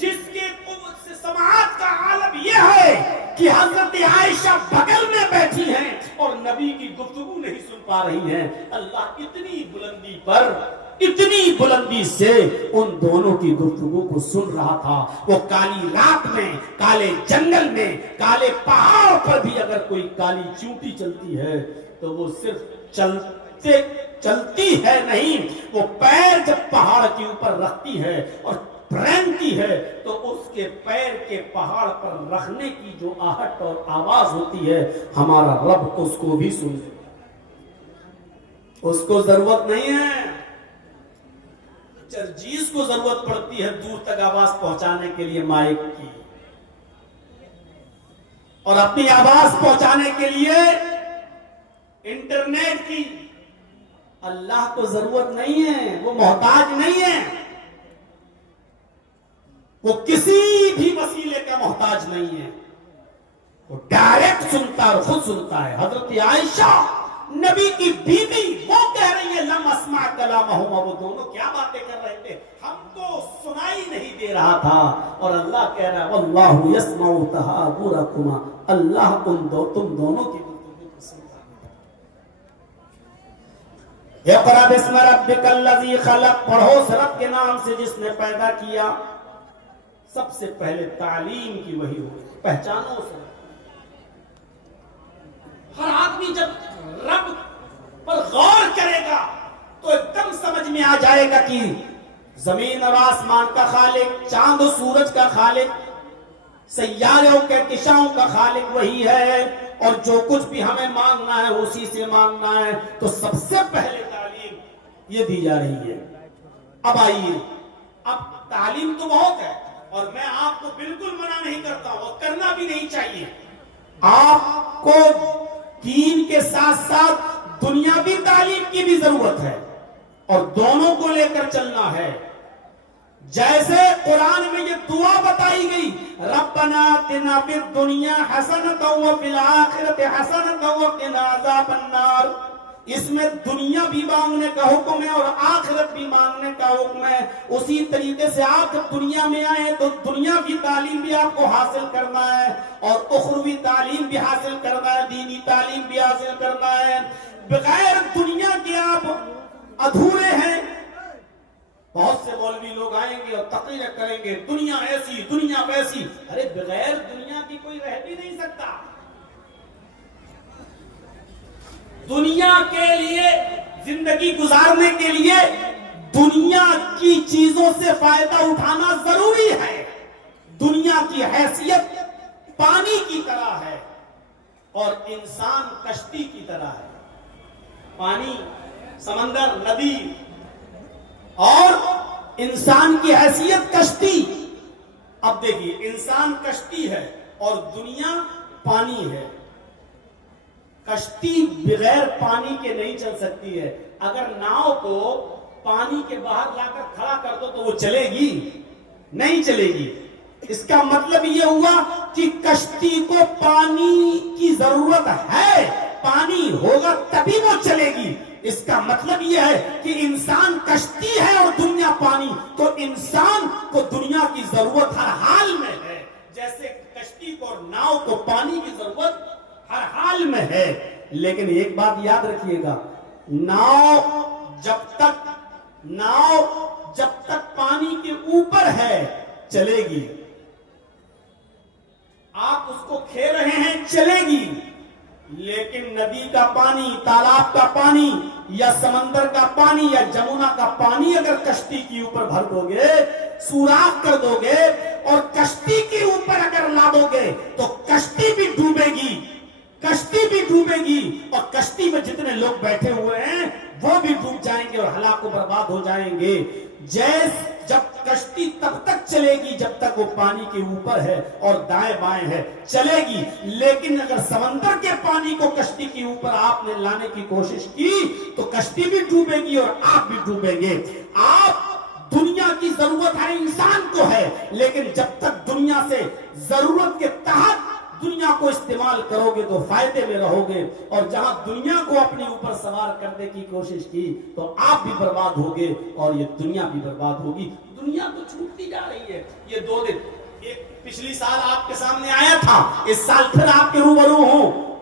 جس کے قوت سے سماعت کا عالم یہ ہے کہ حضرت عائشہ بغل میں بیٹھی ہیں اور نبی کی گفتگو نہیں سن پا رہی ہیں۔ اللہ اتنی بلندی پر اتنی بلندی سے ان دونوں کی گفتگو کو سن رہا تھا. وہ کالی رات میں، کالے جنگل میں، کالے پہاڑ پر بھی اگر کوئی کالی چیونٹی چلتی ہے تو وہ صرف چلتی ہے نہیں، وہ پیر جب پہاڑ کے اوپر رکھتی ہے اور پھرینتی ہے تو اس کے پیر کے پہاڑ پر رکھنے کی جو آہٹ اور آواز ہوتی ہے، ہمارا رب اس کو بھی سن. اس کو ضرورت نہیں ہے، چرجیز کو ضرورت پڑتی ہے دور تک آواز پہنچانے کے لیے مائک کی، اور اپنی آواز پہنچانے کے لیے انٹرنیٹ کی. اللہ کو ضرورت نہیں ہے، وہ محتاج نہیں ہے، وہ کسی بھی وسیلے کا محتاج نہیں ہے، وہ ڈائریکٹ سنتا ہے اور خود سنتا ہے. حضرت عائشہ نبی کی بیوی وہ کہہ رہی ہے لم اسمع کلامہما، وہ دونوں کیا باتیں کر رہے تھے، ہم کو سنائی نہیں دے رہا تھا. اور اللہ کہہ رہا ہے واللہ یسمع تحاورکما، اللہ تم دونوں کی گفتگو کو سنتا ہے. اقرأ باسم ربک الذی خلق، پڑھو اس رب کے نام سے جس نے پیدا کیا. سب سے پہلے تعلیم کی وہی ہوئی، پہچانو اسے. ہر آدمی جب رب پر غور کرے گا تو ایک دم سمجھ میں آ جائے گا کہ زمین اور آسمان کا خالق، چاند و سورج کا خالق، سیاروں کے کشاؤں کا خالق وہی ہے، اور جو کچھ بھی ہمیں مانگنا ہے اسی سے مانگنا ہے. تو سب سے پہلے تعلیم یہ دی جا رہی ہے. اب آئیے، اب تعلیم تو بہت ہے اور میں آپ کو بالکل منع نہیں کرتا ہوں، کرنا بھی نہیں چاہیے. آپ کو دین کے ساتھ ساتھ دنیاوی تعلیم کی بھی ضرورت ہے اور دونوں کو لے کر چلنا ہے. جیسے قرآن میں یہ دعا بتائی گئی ربنا آتنا فی الدنیا حسنۃ وفی الآخرۃ حسنۃ وقنا عذاب النار، اس میں دنیا بھی مانگنے کا حکم ہے اور آخرت بھی مانگنے کا حکم ہے. اسی طریقے سے آپ جب دنیا میں آئے تو دنیا کی تعلیم بھی آپ کو حاصل کرنا ہے اور اخروی تعلیم بھی حاصل کرنا ہے، دینی تعلیم بھی حاصل کرنا ہے. بغیر دنیا کے آپ ادھورے ہیں. بہت سے مولوی لوگ آئیں گے اور تقریر کریں گے دنیا ایسی دنیا ویسی. ارے بغیر دنیا کی کوئی رہ بھی نہیں سکتا. دنیا کے لیے زندگی گزارنے کے لیے دنیا کی چیزوں سے فائدہ اٹھانا ضروری ہے. دنیا کی حیثیت پانی کی طرح ہے اور انسان کشتی کی طرح ہے. پانی، سمندر، ندی، اور انسان کی حیثیت کشتی. اب دیکھیے، انسان کشتی ہے اور دنیا پانی ہے. کشتی بغیر پانی کے نہیں چل سکتی ہے. اگر ناؤ کو پانی کے باہر لا کر کھڑا کر دو تو وہ چلے گی؟ نہیں چلے گی. اس کا مطلب یہ ہوا کہ کشتی کو پانی کی ضرورت ہے، پانی ہوگا تبھی وہ چلے گی. اس کا مطلب یہ ہے کہ انسان کشتی ہے اور دنیا پانی. تو انسان کو دنیا کی ضرورت ہر حال میں ہے، جیسے کشتی کو اور ناؤ کو پانی کی ضرورت ہر حال میں ہے. لیکن ایک بات یاد رکھیے گا، ناؤ جب تک پانی کے اوپر ہے چلے گی. آپ اس کو کھیر رہے ہیں چلے گی. لیکن ندی کا پانی، تالاب کا پانی یا سمندر کا پانی یا جمنا کا پانی اگر کشتی کے اوپر بھر دو گے، سوراخ کر دو گے اور کشتی کے اوپر اگر لا دو گے تو کشتی بھی ڈوبے گی. کشتی بھی ڈوبے گی اور کشتی میں جتنے لوگ بیٹھے ہوئے ہیں وہ بھی ڈوب جائیں گے اور ہلاک و برباد ہو جائیں گے. جب کشتی تب تک چلے گی جب تک وہ پانی کے اوپر ہے اور دائیں بائیں ہے، چلے گی. لیکن اگر سمندر کے پانی کو کشتی کے اوپر آپ نے لانے کی کوشش کی تو کشتی بھی ڈوبے گی اور آپ بھی ڈوبیں گے. آپ دنیا کی ضرورت ہر انسان کو ہے، لیکن جب تک دنیا سے ضرورت کے تحت دنیا کو استعمال کرو گے تو فائدے میں رہو گے، اور جہاں دنیا کو اپنے اوپر سوار کرنے کی کوشش کی تو آپ بھی برباد ہوگے اور یہ دنیا بھی برباد ہوگی. دنیا تو چھوٹتی جا رہی ہے. یہ 2 دن ایک پچھلی سال آپ کے سامنے آیا تھا، اس سال پھر آپ کے روبرو ہوں.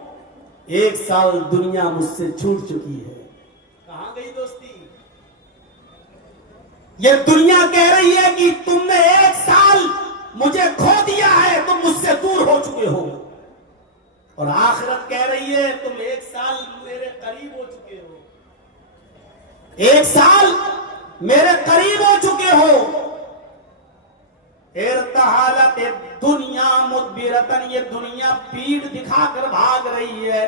1 سال دنیا مجھ سے چھوٹ چکی ہے. کہاں گئی دوستی؟ یہ دنیا کہہ رہی ہے کہ تم نے 1 سال مجھے کھو دیا ہے، تم مجھ سے دور ہو چکے ہو، اور آخرت کہہ رہی ہے تم 1 سال میرے قریب ہو چکے ہو، 1 سال میرے قریب ہو چکے ہو۔ ارتحالت دنیا مدبرتن، یہ دنیا پیٹ دکھا کر بھاگ رہی ہے،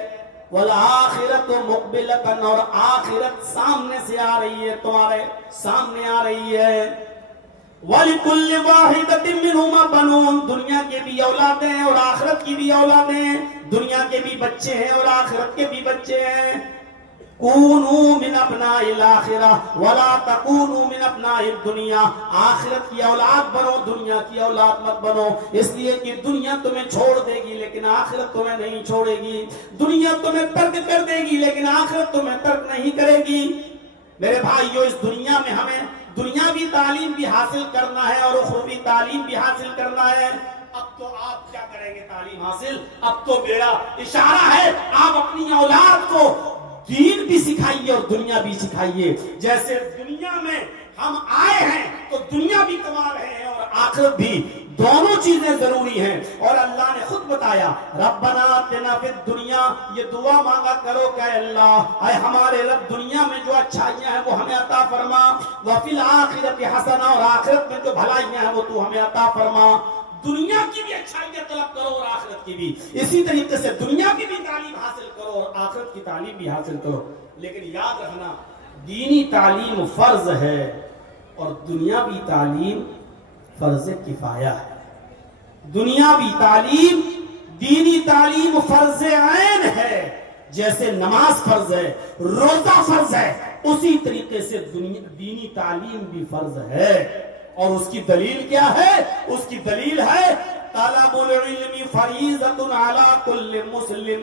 والآخرت مقبلتن، اور آخرت سامنے سے آ رہی ہے، تمہارے سامنے آ رہی ہے۔ وَلِكُلِّ وَاحِدَةٍ مِّنْهُمَا بَنُونَ، دنیا کے بھی اولادیں ہیں اور آخرت کی بھی اولادیں ہیں، دنیا کے بھی بچے ہیں اور آخرت کے بھی بچے ہیں۔ کونوا من ابناء الاخرہ ولا تکونوا من ابناء الدنیا، آخرت کی اولاد بنو، دنیا کی اولاد مت بنو، اس لیے کہ دنیا تمہیں چھوڑ دے گی لیکن آخرت تمہیں نہیں چھوڑے گی، دنیا تمہیں ترک کر دے گی لیکن آخرت تمہیں ترک نہیں کرے گی۔ میرے بھائیو، اس دنیا میں ہمیں دنیاوی تعلیم بھی حاصل کرنا ہے اور اخروی تعلیم بھی حاصل کرنا ہے۔ اب تو آپ کیا کریں گے تعلیم حاصل؟ اب تو میرا اشارہ ہے آپ اپنی اولاد کو دین بھی سکھائیے اور دنیا بھی سکھائیے۔ جیسے دنیا میں ہم آئے ہیں تو دنیا بھی کما رہے ہیں اور آخرت بھی، دونوں چیزیں ضروری ہیں۔ اور اللہ نے خود بتایا ربنا آتنا فی الدنیا، یہ دعا مانگا کرو کہ اللہ اے ہمارے رب دنیا میں جو اچھائیاں ہیں وہ ہمیں عطا فرما، وفی الآخرۃ حسنہ، اور آخرت میں جو بھلائیاں ہیں وہ تو ہمیں عطا فرما۔ دنیا کی بھی اچھائیاں طلب کرو اور آخرت کی بھی، اسی طریقے سے دنیا کی بھی تعلیم حاصل کرو اور آخرت کی تعلیم بھی حاصل کرو۔ لیکن یاد رکھنا دینی تعلیم فرض ہے اور دنیاوی تعلیم فرض کفایہ ہے۔ دنیاوی تعلیم، دینی تعلیم فرض عین ہے، جیسے نماز فرض ہے، روزہ فرض ہے، اسی طریقے سے دینی تعلیم بھی فرض ہے۔ اور اس کی دلیل کیا ہے؟ اس کی دلیل ہے طلب العلم فریضۃ علی کل مسلم،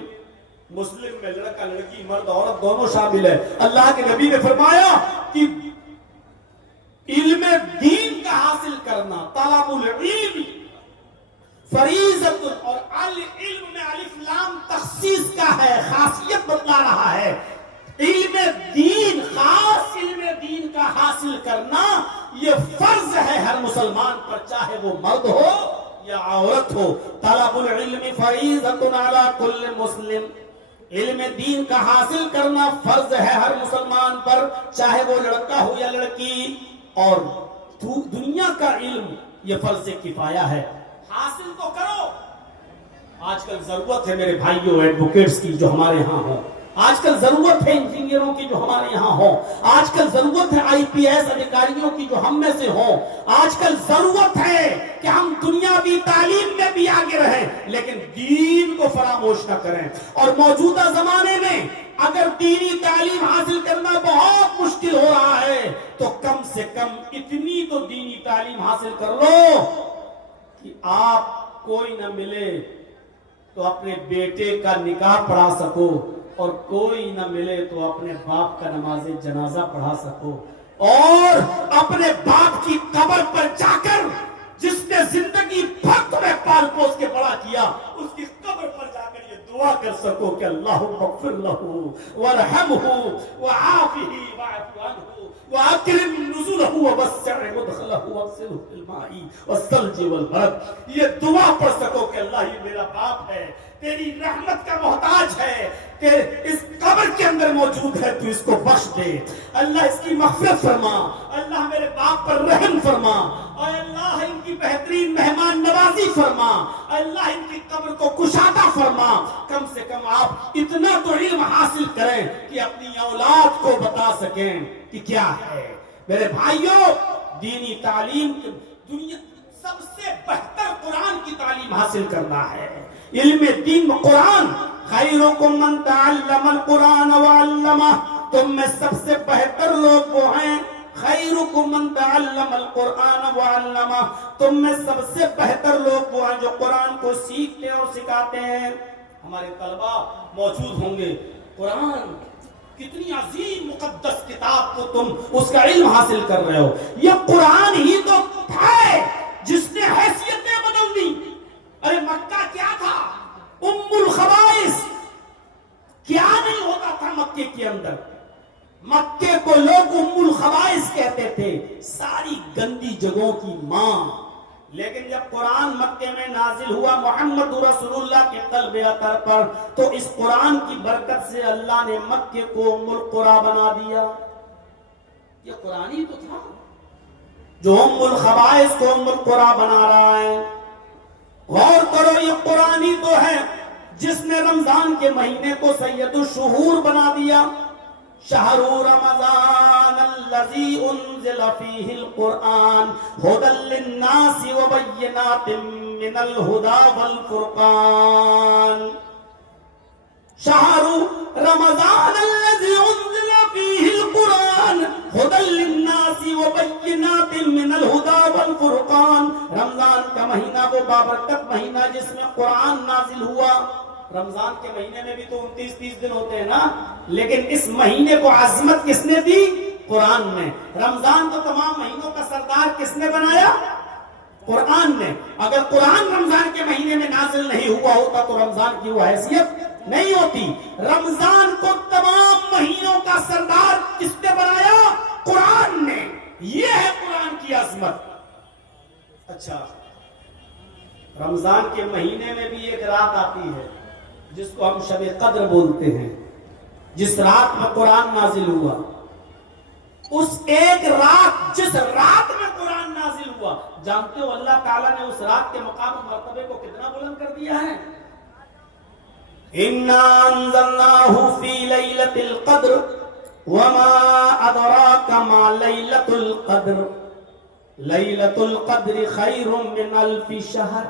مسلم میں لڑکا لڑکی مرد عورت دونوں شامل ہے۔ اللہ کے نبی نے فرمایا کہ علم دین کا حاصل کرنا، طلب العلم فریضۃ، اور العلم میں الف لام تخصیص کا ہے، خاصیت بتلا رہا ہے۔ علم دین، خاص علم دین کا حاصل کرنا یہ فرض ہے ہر مسلمان پر، چاہے وہ مرد ہو یا عورت ہو۔ طلب العلم فریضۃ علی کل مسلم، علم دین کا حاصل کرنا فرض ہے ہر مسلمان پر، چاہے وہ لڑکا ہو یا لڑکی۔ اور دنیا کا علم یہ فرض کفایہ ہے، حاصل تو کرو۔ آج کل ضرورت ہے میرے بھائیوں ایڈوکیٹس کی جو ہمارے ہاں ہوں، آج کل ضرورت ہے انجینئروں کی جو ہمارے یہاں ہوں، آج کل ضرورت ہے IPS ادھیکاریوں کی جو ہم میں سے ہوں، آج کل ضرورت ہے کہ ہم دنیاوی تعلیم میں بھی آگے رہیں لیکن دین کو فراموش نہ کریں۔ اور موجودہ زمانے میں اگر دینی تعلیم حاصل کرنا بہت مشکل ہو رہا ہے تو کم سے کم اتنی تو دینی تعلیم حاصل کر لو کہ آپ کوئی نہ ملے تو اپنے بیٹے کا نکاح پڑھا سکو، اور کوئی نہ ملے تو اپنے باپ کا نماز جنازہ پڑھا سکو، اور اپنے باپ کی قبر پر جا کر جس نے زندگی بھر تمہیں پال پوس کے بڑا کیا اس کی قبر پر جا کر یہ دعا کر سکو کہ اللہم اغفر لہ وارحمہ وعافہ واعف عنہ واکرم نزلہ ووسع مدخلہ واغسلہ بالماء والثلج والبرد۔ یہ دعا پڑھ سکو کہ اللہ یہ میرا باپ ہے، تیری رحمت کا محتاج ہے، کہ اس قبر کے اندر موجود ہے، تو اس کو بخش دے، اللہ اس کی مغفرت فرما، اللہ میرے باپ پر رحم فرما، اور اللہ ان کی بہترین مہمان نوازی فرما، اللہ ان کی قبر کو کشادہ فرما۔ کم سے کم آپ اتنا تو علم حاصل کریں کہ اپنی اولاد کو بتا سکیں کہ کیا ہے۔ میرے بھائیوں، دینی تعلیم دنیا سب سے بہتر قرآن کی تعلیم حاصل کرنا ہے۔ علم دین قرآن، خیرکم من تعلم القرآن وعلمہ، تم میں سب سے بہتر لوگ وہ ہیں، خیرکم من تعلم القرآن وعلمہ، تم میں سب سے بہتر لوگ وہ ہیں جو قرآن کو سیکھتے اور سکھاتے ہیں۔ ہمارے طلبہ موجود ہوں گے، قرآن کتنی عظیم مقدس کتاب کو تم اس کا علم حاصل کر رہے ہو، یہ قرآن ہی تو ہے جس نے حیثیتیں بدل دی۔ ارے مکہ کیا تھا؟ ام الخبائث، کیا نہیں ہوتا تھا مکے کے اندر؟ مکے کو لوگ ام الخبائث کہتے تھے، ساری بالغوں کی ماں. لیکن جب قرآن مکے میں نازل ہوا محمد رسول اللہ کے قلب اطہر پر تو اس قرآن کی برکت سے اللہ نے مکے کو ام القری بنا دیا. یہ قرآن ہی تو تھا جو ام الخبائث کو ام القری بنا رہا ہے. غور کرو یہ قرآن ہی تو ہے جس نے رمضان کے مہینے کو سید الشہور بنا دیا. شہر رمضان الذی انزل فیہ القرآن ھدی للناس وبینات من الہدی والفرقان. شہر رمضان الذی انزل فیہ القرآن ھدی للناس وبینات من الہدی والفرقان. رمضان کا مہینہ وہ بابرکت مہینہ جس میں قرآن نازل ہوا. رمضان کے مہینے میں بھی تو 29-30 دن ہوتے ہیں نا, لیکن اس مہینے کو عظمت کس نے دی؟ قرآن نے. رمضان تو تمام مہینوں کا سردار کس نے بنایا؟ قرآن نے. اگر قرآن رمضان کے مہینے میں نازل نہیں ہوا ہوتا تو رمضان کی وہ حیثیت نہیں ہوتی. رمضان کو تمام مہینوں کا سردار کس نے بنایا؟ قرآن نے. یہ ہے قرآن کی عظمت. اچھا, رمضان کے مہینے میں بھی ایک رات آتی ہے جس کو ہم شب قدر بولتے ہیں, جس رات میں قرآن نازل ہوا. اس ایک رات, جس رات میں قرآن نازل ہوا, جانتے ہو اللہ تعالیٰ نے اس رات کے مقام و مرتبے کو کتنا بلند کر دیا ہے؟ اِنَّا أَنزَلْنَاهُ فِي لَيْلَةِ الْقَدْرِ وَمَا أَدْرَاكَ مَا لَيْلَةُ الْقَدْرِ لَيْلَةُ الْقَدْرِ خَيْرٌ مِّنْ أَلْفِ شَهْرٍ.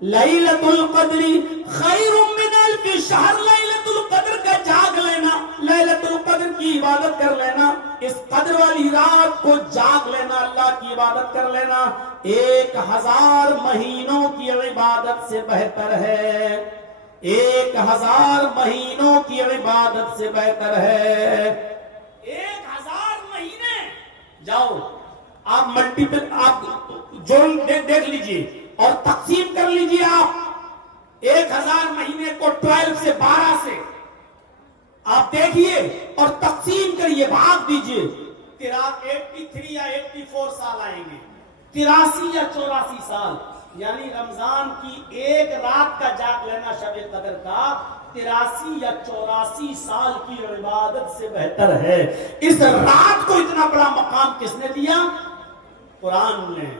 لیلۃ القدر خیر من الف شہر. لیلۃ القدر کا جاگ لینا, لیلۃ القدر کی عبادت کر لینا, اس قدر والی رات کو جاگ لینا, اللہ کی عبادت کر لینا 1000 مہینوں کی عبادت سے بہتر ہے. 1000 مہینوں کی عبادت سے بہتر ہے. 1000 مہینے. جاؤ آپ ملٹیپل, آپ جوڑ دیکھ لیجئے اور تقسیم کر لیجئے. آپ 1000 مہینے کو 12 سے 12 سے آپ دیکھیے اور تقسیم کریے, بھاگ دیجئے. 83 یا 84 سال آئیں گے, 83 یا 84 سال. یعنی رمضان کی ایک رات کا جاگ لینا شب قدر کا 83 یا 84 سال کی عبادت سے بہتر ہے. اس رات کو اتنا بڑا مقام کس نے دیا؟ قرآن نے.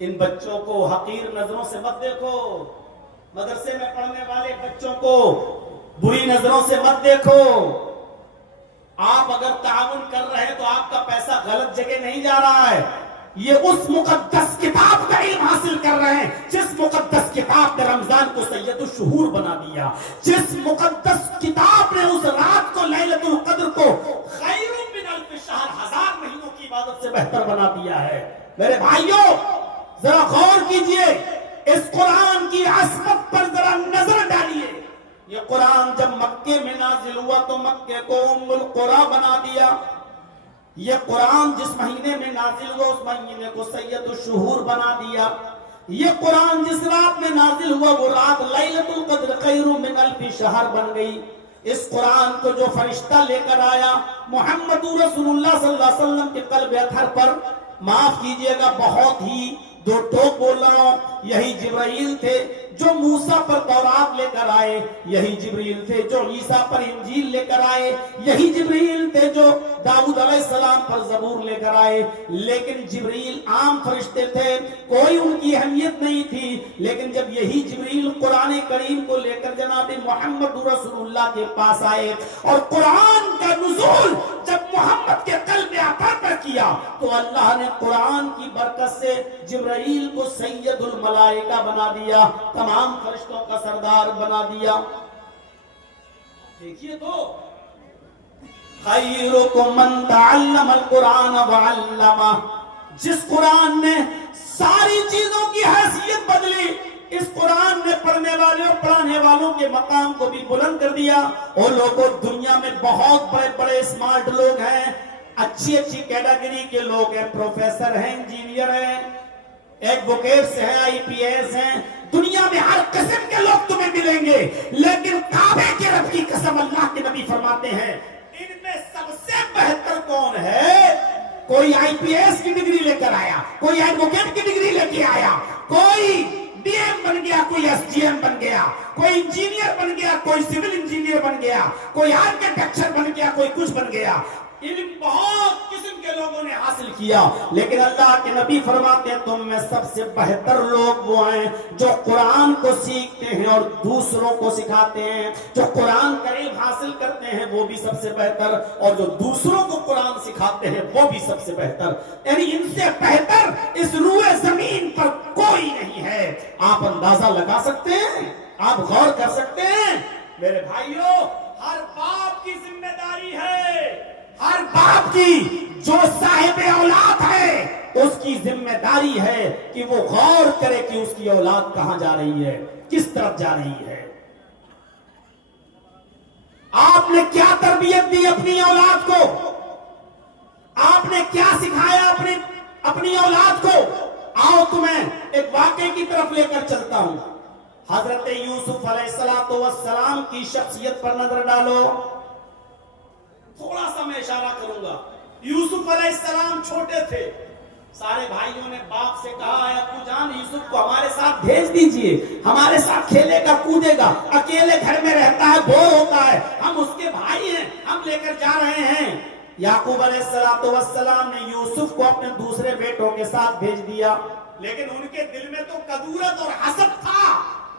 ان بچوں کو حقیر نظروں سے مت دیکھو, مدرسے میں پڑھنے والے بچوں کو بری نظروں سے مت دیکھو. آپ اگر تعاون کر رہے ہیں تو آپ کا پیسہ غلط جگہ نہیں جا رہا ہے. یہ اس مقدس کتاب کا علم حاصل کر رہے ہیں جس مقدس کتاب نے رمضان کو سید الشہور بنا دیا, جس مقدس کتاب نے اس رات کو لیلۃ القدر کو خیر من الف شہر 1000 مہینوں کی عبادت سے بہتر بنا دیا ہے. میرے بھائیوں ذرا غور کیجئے, اس قرآن کی عظمت پر ذرا نظر ڈالیے. یہ قرآن جب مکے میں نازل ہوا تو مکے کو ام القری بنا دیا. یہ قرآن جس مہینے میں نازل ہوا اس مہینے کو سید الشہور بنا دیا. یہ قرآن جس رات میں نازل ہوا وہ رات لیلۃ القدر خیر من الف شہر بن گئی. اس قرآن کو جو فرشتہ لے کر آیا محمد رسول اللہ صلی اللہ علیہ وسلم کے قلب اطہر پر, معاف کیجئے گا بہت ہی دو ٹوک بول رہا ہوں, یہی جبرائیل تھے جو موسیٰ پر تورات لے کر آئے, یہی جبرائیل تھے جو عیسیٰ پر انجیل لے کر آئے, یہی جبرائیل تھے جو داؤد علیہ السلام پر زبور لے کر آئے. لیکن جبرائیل عام فرشتے تھے, کوئی ان کی اہمیت نہیں تھی. لیکن جب یہی جبرائیل قرآن کریم کو لے کر جناب محمد رسول اللہ کے پاس آئے اور قرآن کا نزول جب محمد کے قلب اطہر پر کیا تو اللہ نے قرآن کی برکت سے جبرائیل کو سید الملائکہ بنا دیا, تمام فرشتوں کا سردار بنا دیا. دیکھیے تو خیرکم من تعلم القرآن وعلمہ, جس قرآن نے ساری چیزوں کی حیثیت بدلی, اس قرآن نے پڑھنے والے اور پڑھانے والوں کے مقام کو بھی بلند کر دیا. اور لوگوں دنیا میں بہت بڑے بڑے اسمارٹ لوگ ہیں, اچھی اچھی کیٹیگری کے لوگ ہیں, پروفیسر ہیں, انجینئر ہیں, ایڈوکیٹس ہیں, IPS ہیں, دنیا میں ہر قسم کے لوگ تمہیں ملیں گے. لیکن کعبے کے رب کی قسم اللہ کے نبی فرماتے ہیں ان میں سب سے بہتر کون ہے؟ کوئی IPS کی ڈگری لے کر آیا, کوئی ایڈوکیٹ کی ڈگری لے کے آیا, کوئی DM بن گیا, کوئی SGM بن گیا, کوئی انجینئر بن گیا, کوئی سول انجینئر بن گیا, کوئی آرکیٹیکچر بن گیا, کوئی کچھ بن گیا. علم بہت قسم کے لوگوں نے حاصل کیا, لیکن اللہ کے نبی فرماتے ہیں تم میں سب سے بہتر لوگ وہ ہیں جو قرآن کو سیکھتے ہیں اور دوسروں کو سکھاتے ہیں. جو قرآن کا علم حاصل کرتے ہیں وہ بھی سب سے بہتر, اور جو دوسروں کو قرآن سکھاتے ہیں وہ بھی سب سے بہتر. یعنی ان سے بہتر اس روئے زمین پر کوئی نہیں ہے. آپ اندازہ لگا سکتے ہیں, آپ غور کر سکتے ہیں. میرے بھائیوں, ہر باپ کی ذمہ داری ہے, ہر باپ کی جو صاحب اولاد ہے اس کی ذمہ داری ہے کہ وہ غور کرے کہ اس کی اولاد کہاں جا رہی ہے, کس طرف جا رہی ہے. آپ نے کیا تربیت دی اپنی اولاد کو, آپ نے کیا سکھایا اپنی اولاد کو. آؤ تمہیں ایک واقعے کی طرف لے کر چلتا ہوں. حضرت یوسف علیہ السلام کی شخصیت پر نظر ڈالو. تھوڑا سا میں اشارہ کروں گا. یوسف علیہ السلام چھوٹے تھے, سارے بھائیوں نے باپ سے کہا اے ابو جان یوسف کو ہمارے ساتھ بھیج دیجئے, ہمارے ساتھ کھیلے گا کودے گا, اکیلے گھر میں رہتا ہے, بور ہوتا ہے, ہم اس کے بھائی ہیں, ہم لے کر جا رہے ہیں. یعقوب علیہ السلام نے یوسف کو اپنے دوسرے بیٹوں کے ساتھ بھیج دیا, لیکن ان کے دل میں تو کدورت اور حسد تھا,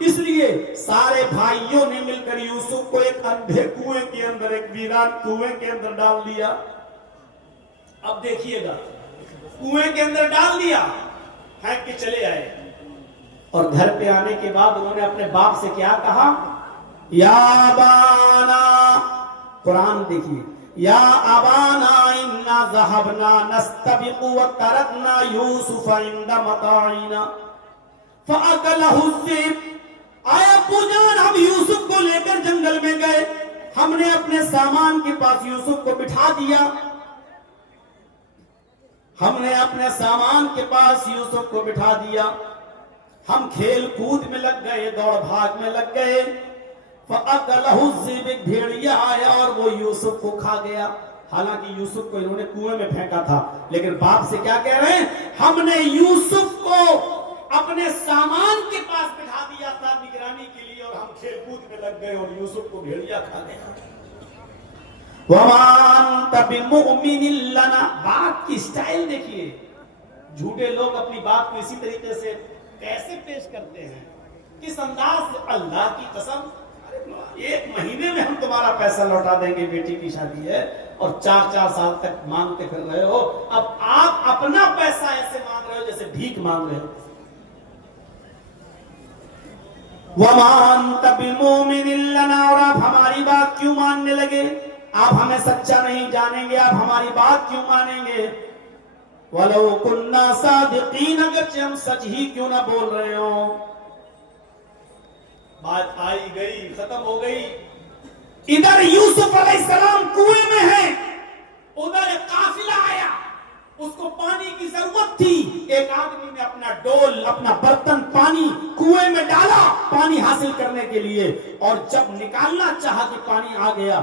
اس لیے سارے بھائیوں نے مل کر یوسف کو ایک اندھے کنویں کے اندر, ایک ویران کنویں کے اندر ڈال دیا. اب دیکھیے گا, کنویں کے اندر ڈال دیا, پھینک کے چلے آئے, اور گھر پہ آنے کے بعد انہوں نے اپنے باپ سے کیا کہا, یا ابانا, قرآن دیکھیے, یا ابانا انا ذهبنا نستبق وترکنا یوسف عند متاعنا فاکلہ الذئب. آئے ابو جان ہم یوسف کو لے کر جنگل میں گئے, ہم نے اپنے سامان کے پاس یوسف کو بٹھا دیا, ہم نے اپنے سامان کے پاس یوسف کو بٹھا دیا, ہم کھیل کود میں لگ گئے, دوڑ بھاگ میں لگ گئے. فَأَكَلَهُ الذِّئْبُ, ایک بھیڑیا آیا اور وہ یوسف کو کھا گیا. حالانکہ یوسف کو انہوں نے کنویں میں پھینکا تھا, لیکن باپ سے کیا کہہ رہے ہیں, ہم نے یوسف کو اپنے سامان کے پاس بٹھا دیا تھا نگرانی کے لیے, اور ہم کھیل کود میں لگ گئے اور یوسف کو بھیڑیا کھا گیا. وَمَا أَنْتَ بِمُؤْمِنٍ لَنَا, بات کی سٹائل دیکھیے. جھوٹے لوگ اپنی بات کو اسی طریقے سے کیسے پیش کرتے ہیں, کس انداز سے. اللہ کی قسم, ایک مہینے میں ہم تمہارا پیسہ لوٹا دیں گے, بیٹی کی شادی ہے اور 4 سال تک مانگتے پھر رہے ہو. اب آپ اپنا پیسہ ایسے مانگ رہے ہو جیسے بھیک مانگ رہے ہو. وَمَا أَنْتَ بِمُؤْمِنٍ لَنَا, اور آپ ہماری بات کیوں ماننے لگے, آپ ہمیں سچا نہیں جانیں گے, آپ ہماری بات کیوں مانیں گے. وَلَوْ كُنَّا صَادِقِينَ, اگرچہ ہم سچ ہی کیوں نہ بول رہے ہوں. بات آئی گئی, ختم ہو گئی. ادھر یوسف علیہ السلام کنویں میں ہیں, ادھر ایک قافلہ آیا, اس کو پانی کی ضرورت تھی. ایک آدمی نے اپنا ڈول, اپنا برتن پانی کنویں میں ڈالا پانی حاصل کرنے کے لیے, اور جب نکالنا چاہا کہ پانی آ گیا,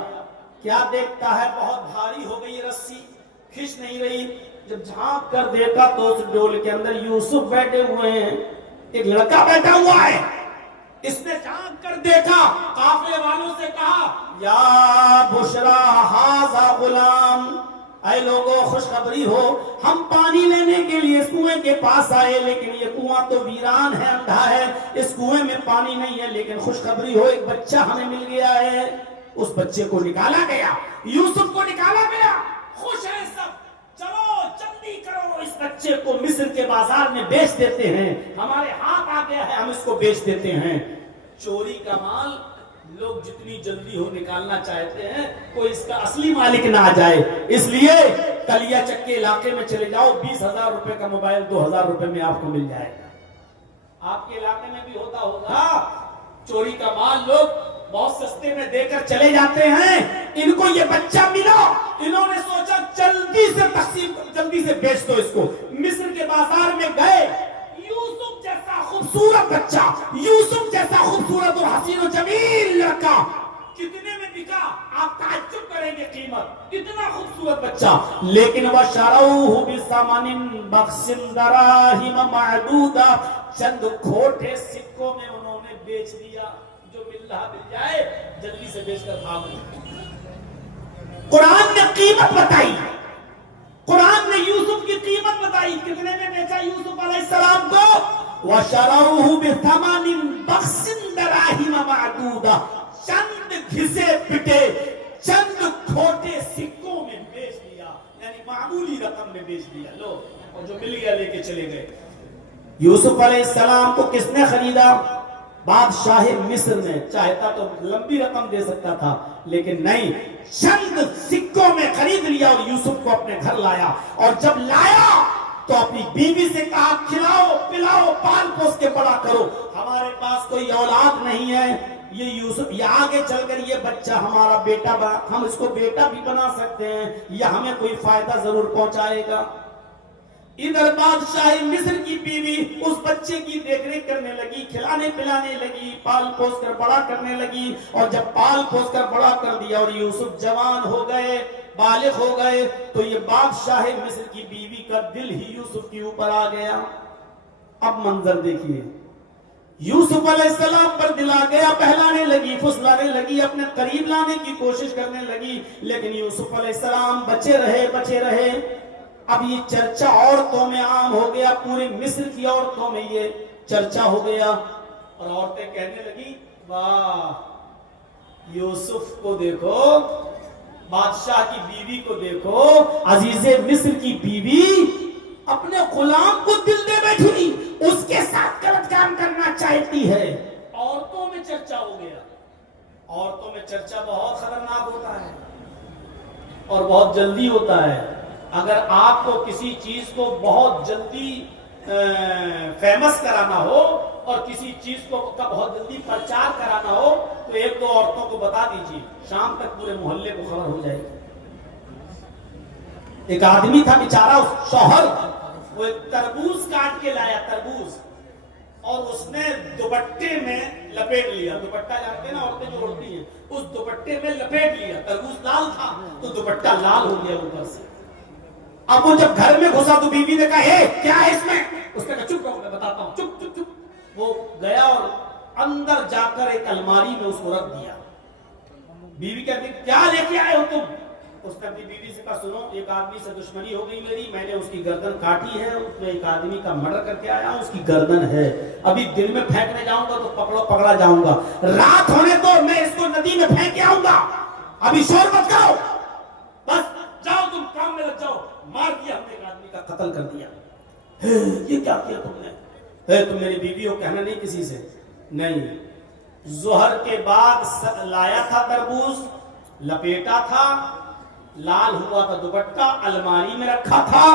کیا دیکھتا ہے بہت بھاری ہو گئی رسی, کھنچ نہیں رہی. جب جھانک کر دیکھا تو اس ڈول کے اندر یوسف بیٹھے ہوئے ہیں, ایک لڑکا بیٹھا ہوا ہے. اس نے جھانک کر دیکھا, قافلے والوں سے کہا یا بشرا ھذا غلام, اے لوگوں خوشخبری ہو, ہم پانی لینے کے لیے اس کنویں کے پاس آئے, لیکن یہ کنواں تو ویران ہے, اندھا ہے, اس کنویں میں پانی نہیں ہے, لیکن خوشخبری ہو, ایک بچہ ہمیں مل گیا ہے. اس بچے کو نکالا گیا, یوسف کو نکالا گیا. خوش ہیں سب, چلو جلدی کرو, اس بچے کو مصر کے بازار میں بیچ دیتے ہیں, ہمارے ہاتھ آ گیا ہے, ہم اس کو بیچ دیتے ہیں. چوری کا مال لوگ جتنی جلدی ہو نکالنا چاہتے ہیں, کوئی اس کا اصلی مالک نہ آ جائے. اس لیے کلیا چک کے علاقے میں چلے جاؤ, 20,000 روپے کا موبائل 2,000 روپے میں آپ کو مل جائے گا. آپ کے علاقے میں بھی ہوتا ہوگا, چوری کا مال لوگ بہت سستے میں دے کر چلے جاتے ہیں. ان کو یہ بچہ ملا, انہوں نے سوچا جلدی سے تقسیم, جلدی سے بیچ دو اس کو. مصر کے بازار میں گئے, یوسف جیسا خوبصورت بچہ, یوسف جیسا خوبصورت اور حسین و جمیل لڑکا کتنے میں بکا, آپ تعجب کریں گے قیمت، اتنا خوبصورت بچہ، لیکن وَشَرَوْهُ بِثَمَنٍ بَخْسٍ دَرَاهِمَ مَعْدُودَةٍ، چند کھوٹے سکوں میں انہوں نے بیچ دیا، جو مل رہا مل جائے جلدی سے بیچ کر بھاگو۔ قرآن نے قیمت بتائی، قرآن نے یوسف کی قیمت بتائی، کتنے میں بیچا یوسف علیہ السلام کو؟ وَشَرَوْهُ بِثَمَنٍ بَخْسٍ دَرَاهِمَ مَعْدُودَةٍ، چند گھسے پٹے چند کھوٹے سکوں میں بیچ دیا، یعنی معمولی رقم میں بیچ دیا، لو، اور جو مل گیا لے کے چلے گئے۔ یوسف علیہ السلام کو کس نے خریدا؟ بادشاہ مصر نے، چاہتا تو لمبی رقم دے سکتا تھا لیکن نہیں، چند سکوں میں خرید لیا اور یوسف کو اپنے گھر لایا، اور جب لایا تو اپنی بیوی سے کہا کھلاؤ پلاؤ پال پوس کے بڑا کرو، ہمارے پاس کوئی اولاد نہیں ہے، یہ یوسف یہ آگے چل کر یہ بچہ ہمارا بیٹا ہم اس کو بیٹا بھی بنا سکتے ہیں، یہ ہمیں کوئی فائدہ ضرور پہنچائے گا۔ ادھر بادشاہ مصر کی بیوی اس بچے کی دیکھ ریکھ کرنے لگی، کھلانے پلانے لگی، پال پوس کر بڑا کرنے لگی، اور جب پال پوس کر بڑا کر دیا اور یوسف جوان ہو گئے، بالغ ہو گئے، تو یہ بادشاہ مصر کی بیوی کا دل ہی یوسف کے اوپر آ گیا۔ اب منظر دیکھیے، یوسف علیہ السلام پر دل آ گیا، بہلانے لگی، پھسلانے لگی، اپنے قریب لانے کی کوشش کرنے لگی، لیکن یوسف علیہ السلام بچے رہے۔ اب یہ چرچا عورتوں میں عام ہو گیا، پورے مصر کی عورتوں میں یہ چرچا ہو گیا، اور عورتیں کہنے لگی واہ یوسف کو دیکھو، بادشاہ کی بیوی کو دیکھو، عزیز مصر کی بیوی اپنے غلام کو دل دے بیٹھی، اس کے ساتھ غلط کام کرنا چاہتی ہے۔ عورتوں میں چرچا ہو گیا۔ عورتوں میں چرچا بہت خطرناک ہوتا ہے اور بہت جلدی ہوتا ہے۔ اگر آپ کو کسی چیز کو بہت جلدی فیمس کرانا ہو اور کسی چیز کو بہت جلدی پرچار کرانا ہو تو ایک دو عورتوں کو بتا دیجیے، شام تک پورے محلے کو خبر ہو جائے گی۔ ایک آدمی تھا بیچارہ، شوہر، وہ ایک تربوز کاٹ کے لایا، تربوز، اور اس نے دوپٹے میں لپیٹ لیا، دوپٹہ جانتے ہیں نا عورتیں جو اڑتی ہیں، اس دوپٹے میں لپیٹ لیا، تربوز لال تھا تو دوپٹہ لال ہو گیا اوپر سے۔ اب وہ جب گھر میں گھسا تو بیوی نے کہا اے کیا ہے اس میں؟ اس نے کہا چپ رہو میں بتاتا ہوں، چپ چپ چپ۔ وہ گیا اور اندر جا کر ایک الماری میں اس کو رکھ دیا۔ بیوی کہتی کیا لے کے آئے ہو تم؟ اس نے اپنی بیوی سے کہا سنو ایک آدمی سے دشمنی ہو گئی میری، میں نے اس کی گردن کاٹی ہے، اس میں ایک آدمی کا مرڈر کر کے آیا ہوں، اس کی گردن ہے، ابھی دل میں پھینکنے جاؤں گا تو پکڑا جاؤں گا، رات ہونے تو میں اس کو ندی میں پھینک کے آؤں گا، ابھی شور مت کرو، بس جاؤ تم کام میں لگ جاؤ۔ مار دیا ہم نے، ایک آدمی کا قتل کر دیا۔ یہ کیا کیا تم نے؟ تم میری بیوی ہو، کہنا نہیں کسی سے؟ نہیں، ظہر کے بعد لایا تھا تربوز، لپیٹا تھا، لال ہوا تھا دوپٹہ، الماری میں رکھا تھا،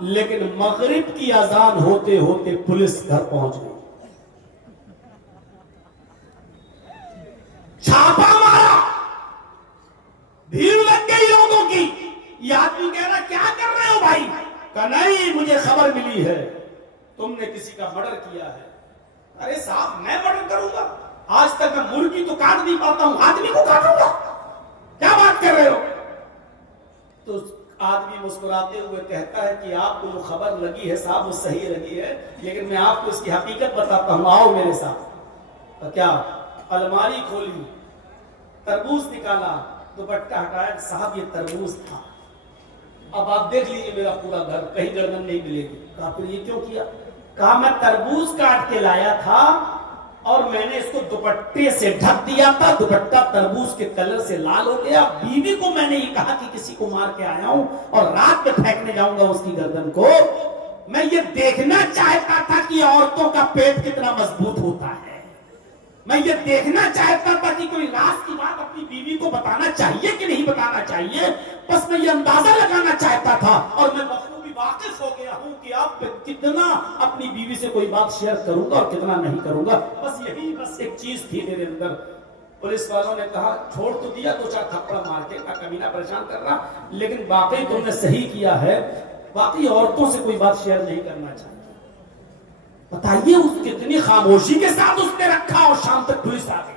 لیکن مغرب کی اذان ہوتے ہوتے پولیس گھر پہنچ گئی، چھاپا مارا، بھیڑ لگ گئی لوگوں کی۔ یہ آدمی کہہ رہا کیا کر رہے ہو بھائی؟ کہا نہیں مجھے خبر ملی ہے تم نے کسی کا مرڈر کیا ہے۔ ارے صاحب میں مرڈر کروں گا؟ آج تک میں مرغی تو کاٹ نہیں پاتا ہوں، آدمی کو کاٹوں گا؟ کیا بات کر رہے ہو؟ تو آدمی مسکراتے ہوئے کہتا ہے کہ آپ کو جو خبر لگی ہے صاحب وہ صحیح لگی ہے، لیکن میں آپ کو اس کی حقیقت بتاتا ہوں، آؤ میرے ساتھ۔ اور کیا؟ الماری کھولی، تربوز نکالا، دوپٹہ ہٹایا، صاحب یہ تربوز تھا، اب آپ دیکھ لیجیے میرا پورا گھر، کہیں گردن نہیں ملے گی۔ کہا پھر یہ کیوں کیا؟ کہا میں تربوز کاٹ کے لایا تھا اور میں نے اس کو دوپٹے سے ڈھک دیا تھا، دوپٹہ تربوز کے کلر سے لال ہو گیا، بیوی کو میں نے یہ کہا کہ کسی کو مار کے آیا ہوں اور رات میں پھینکنے جاؤں گا اس کی گردن کو۔ میں یہ دیکھنا چاہتا تھا کہ عورتوں کا پیٹ کتنا مضبوط ہوتا ہے، میں یہ دیکھنا چاہتا تھا کہ کوئی راز کی بات اپنی بیوی کو بتانا چاہیے کہ نہیں بتانا چاہیے، بس میں یہ اندازہ لگانا چاہتا تھا، اور میں بخوبی واقف ہو گیا ہوں کہ اب کتنا اپنی بیوی سے کوئی بات شیئر کروں گا اور کتنا نہیں کروں گا، بس یہی بس ایک چیز تھی میرے اندر۔ پولیس والوں نے کہا چھوڑ تو دیا دو چار تھپڑا مار کے، کمینہ پریشان کر رہا، لیکن واقعی تم نے صحیح کیا ہے، واقعی عورتوں سے کوئی بات شیئر نہیں کرنا چاہیے۔ بتائیے اس کتنی خاموشی کے ساتھ اس نے رکھا اور شام تک پولیس آ گئی۔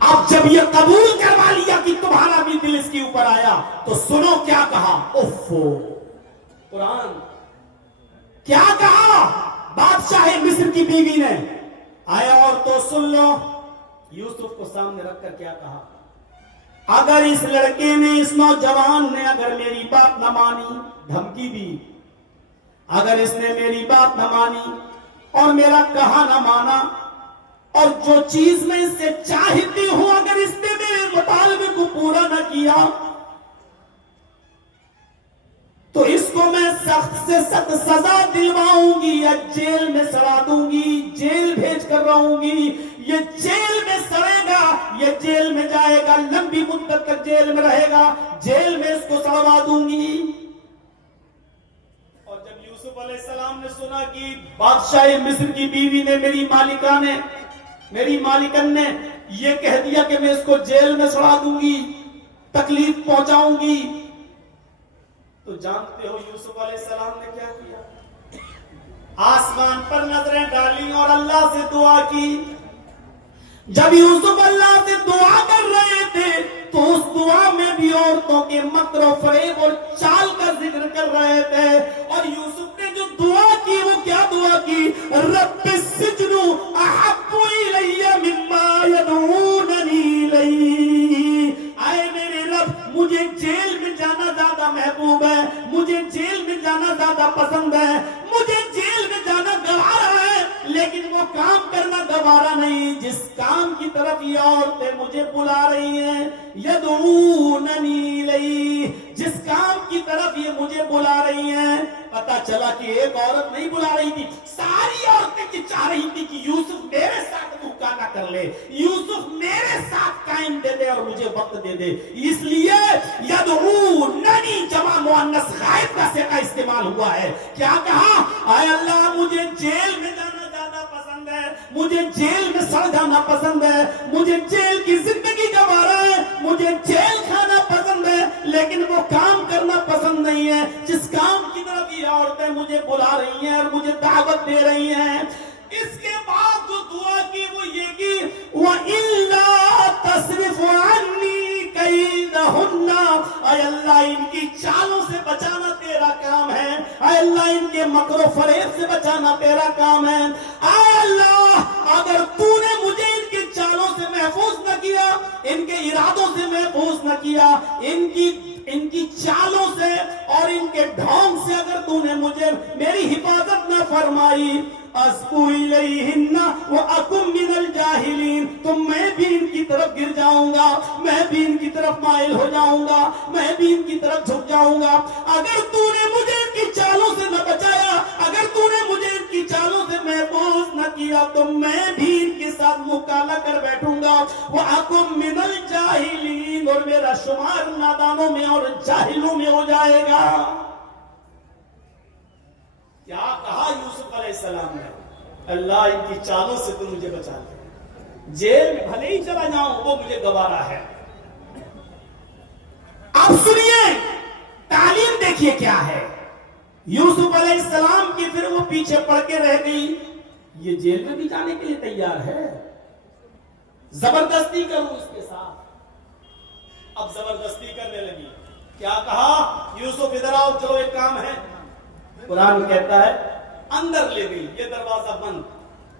اب جب یہ قبول کروا لیا کہ تمہارا بھی دل اس کے اوپر آیا تو سنو کیا کہا. اوفو قرآن کیا کہا بادشاہ مصر کی بیوی نے. آیا اور تو سن لو یوسف کو سامنے رکھ کر کیا کہا. اگر اس لڑکے نے اس نوجوان نے اگر میری بات نہ مانی, دھمکی دی, اگر اس نے میری بات نہ مانی اور میرا کہا نہ مانا اور جو چیز میں اس سے چاہتی ہوں اگر اس نے میرے مطالبے کو پورا نہ کیا تو اس کو میں سخت سے سخت سزا دلواؤں گی یا جیل میں سڑا دوں گی, جیل بھیج کر رہوں گی. یہ جیل میں سڑے گا, یہ جیل میں جائے گا, لمبی مدت تک جیل میں رہے گا, جیل میں اس کو سڑوا دوں گی. اور جب یوسف علیہ السلام نے سنا کہ بادشاہ مصر کی بیوی نے میری مالکن نے یہ کہہ دیا کہ میں اس کو جیل میں سڑا دوں گی, تکلیف پہنچاؤں گی, تو جانتے ہو یوسف علیہ السلام نے کیا کیا. آسمان پر نظریں ڈالی اور اللہ سے دعا کی. جب یوسف اللہ سے دعا کر رہے تھے تو اس دعا میں بھی عورتوں کے مکر و فریب اور چال کا ذکر کر رہے تھے. اور یوسف نے جو دعا کی وہ کیا دعا کی, رب السجن احب الی مما یدعوننی الیہ. اے میرے رب مجھے جیل میں جانا زیادہ محبوب ہے, مجھے جیل میں جانا زیادہ پسند ہے, مجھے جیل میں جانا گوارا ہے, لیکن وہ کام کرنا گوارا نہیں جس کام کی طرف یہ عورتیں مجھے بلا رہی ہیں. یدعوننی الیہ, جس کام کی طرف یہ مجھے بلا رہی ہیں. پتا چلا کہ ایک عورت نہیں بلا رہی تھی, ساری عورتیں کی چاہ رہی تھی کہ یوسف میرے ساتھ دھوکا نہ کر لے, یوسف میرے ساتھ قائم دے دے اور مجھے وقت دے دے. اس لیے یدعوننی جمع مؤنث غائب کا صیغہ استعمال ہوا ہے. کیا کہا, اے اللہ مجھے جیل میں جانا زیادہ پسند ہے, مجھے جیل میں سڑ جانا پسند ہے, مجھے جیل کی زندگی گوارا ہے, مجھے جیل کھانا پسند ہے, لیکن وہ کام کرنا پسند نہیں ہے جس کام کی طرف یہ عورتیں مجھے بلا رہی ہیں اور مجھے دعوت دے رہی ہیں. اس کے بعد جو دعا کی وہ یہ کی, وَإِلَّا تَصْرِفْ عَنِّي كَيْدَهُنَّ, اے اللہ ان کی چالوں سے بچانا تیرا کام ہے, اے اللہ ان کے مکر و فریب سے بچانا تیرا کام ہے. اے اللہ اگر تو نے مجھے ان کی چالوں سے محفوظ نہ کیا, ان کے ارادوں سے محفوظ نہ کیا, ان کی چالوں سے اور ان کے ڈھونگ سے اگر تو نے مجھے میری حفاظت نہ فرمائی, اسکو الیہن واکم من الجاہلین, تو میں بھی ان کی طرف گر جاؤں گا, میں بھی ان کی طرف مائل ہو جاؤں گا, میں بھی ان کی طرف جھک جاؤں گا. اگر تو نے مجھے ان کی چالوں سے نہ بچایا, اگر تو نے مجھے ان کی چالوں سے محفوظ نہ کیا تو میں بھی ان کے ساتھ مکالمہ کر بیٹھوں گا. واکم من الجاہلین, اور میرا شمار نادانوں میں اور جاہلوں میں ہو جائے گا. کیا کہا یوسف علیہ السلام نے, اللہ ان کی چالوں سے تو مجھے بچا لے, جیل میں بھلے ہی چلا جاؤں وہ مجھے گوارا ہے. اب سنیے تعلیم دیکھیے کیا ہے. یوسف علیہ السلام کی پھر وہ پیچھے پڑ کے رہ گئی, یہ جیل میں بھی جانے کے لیے تیار ہے, زبردستی کروں اس کے ساتھ. اب زبردستی کرنے لگی. کیا کہا, یوسف ادھر آؤ, چلو ایک کام ہے. قرآن کہتا ہے اندر لے گئی, یہ دروازہ بند,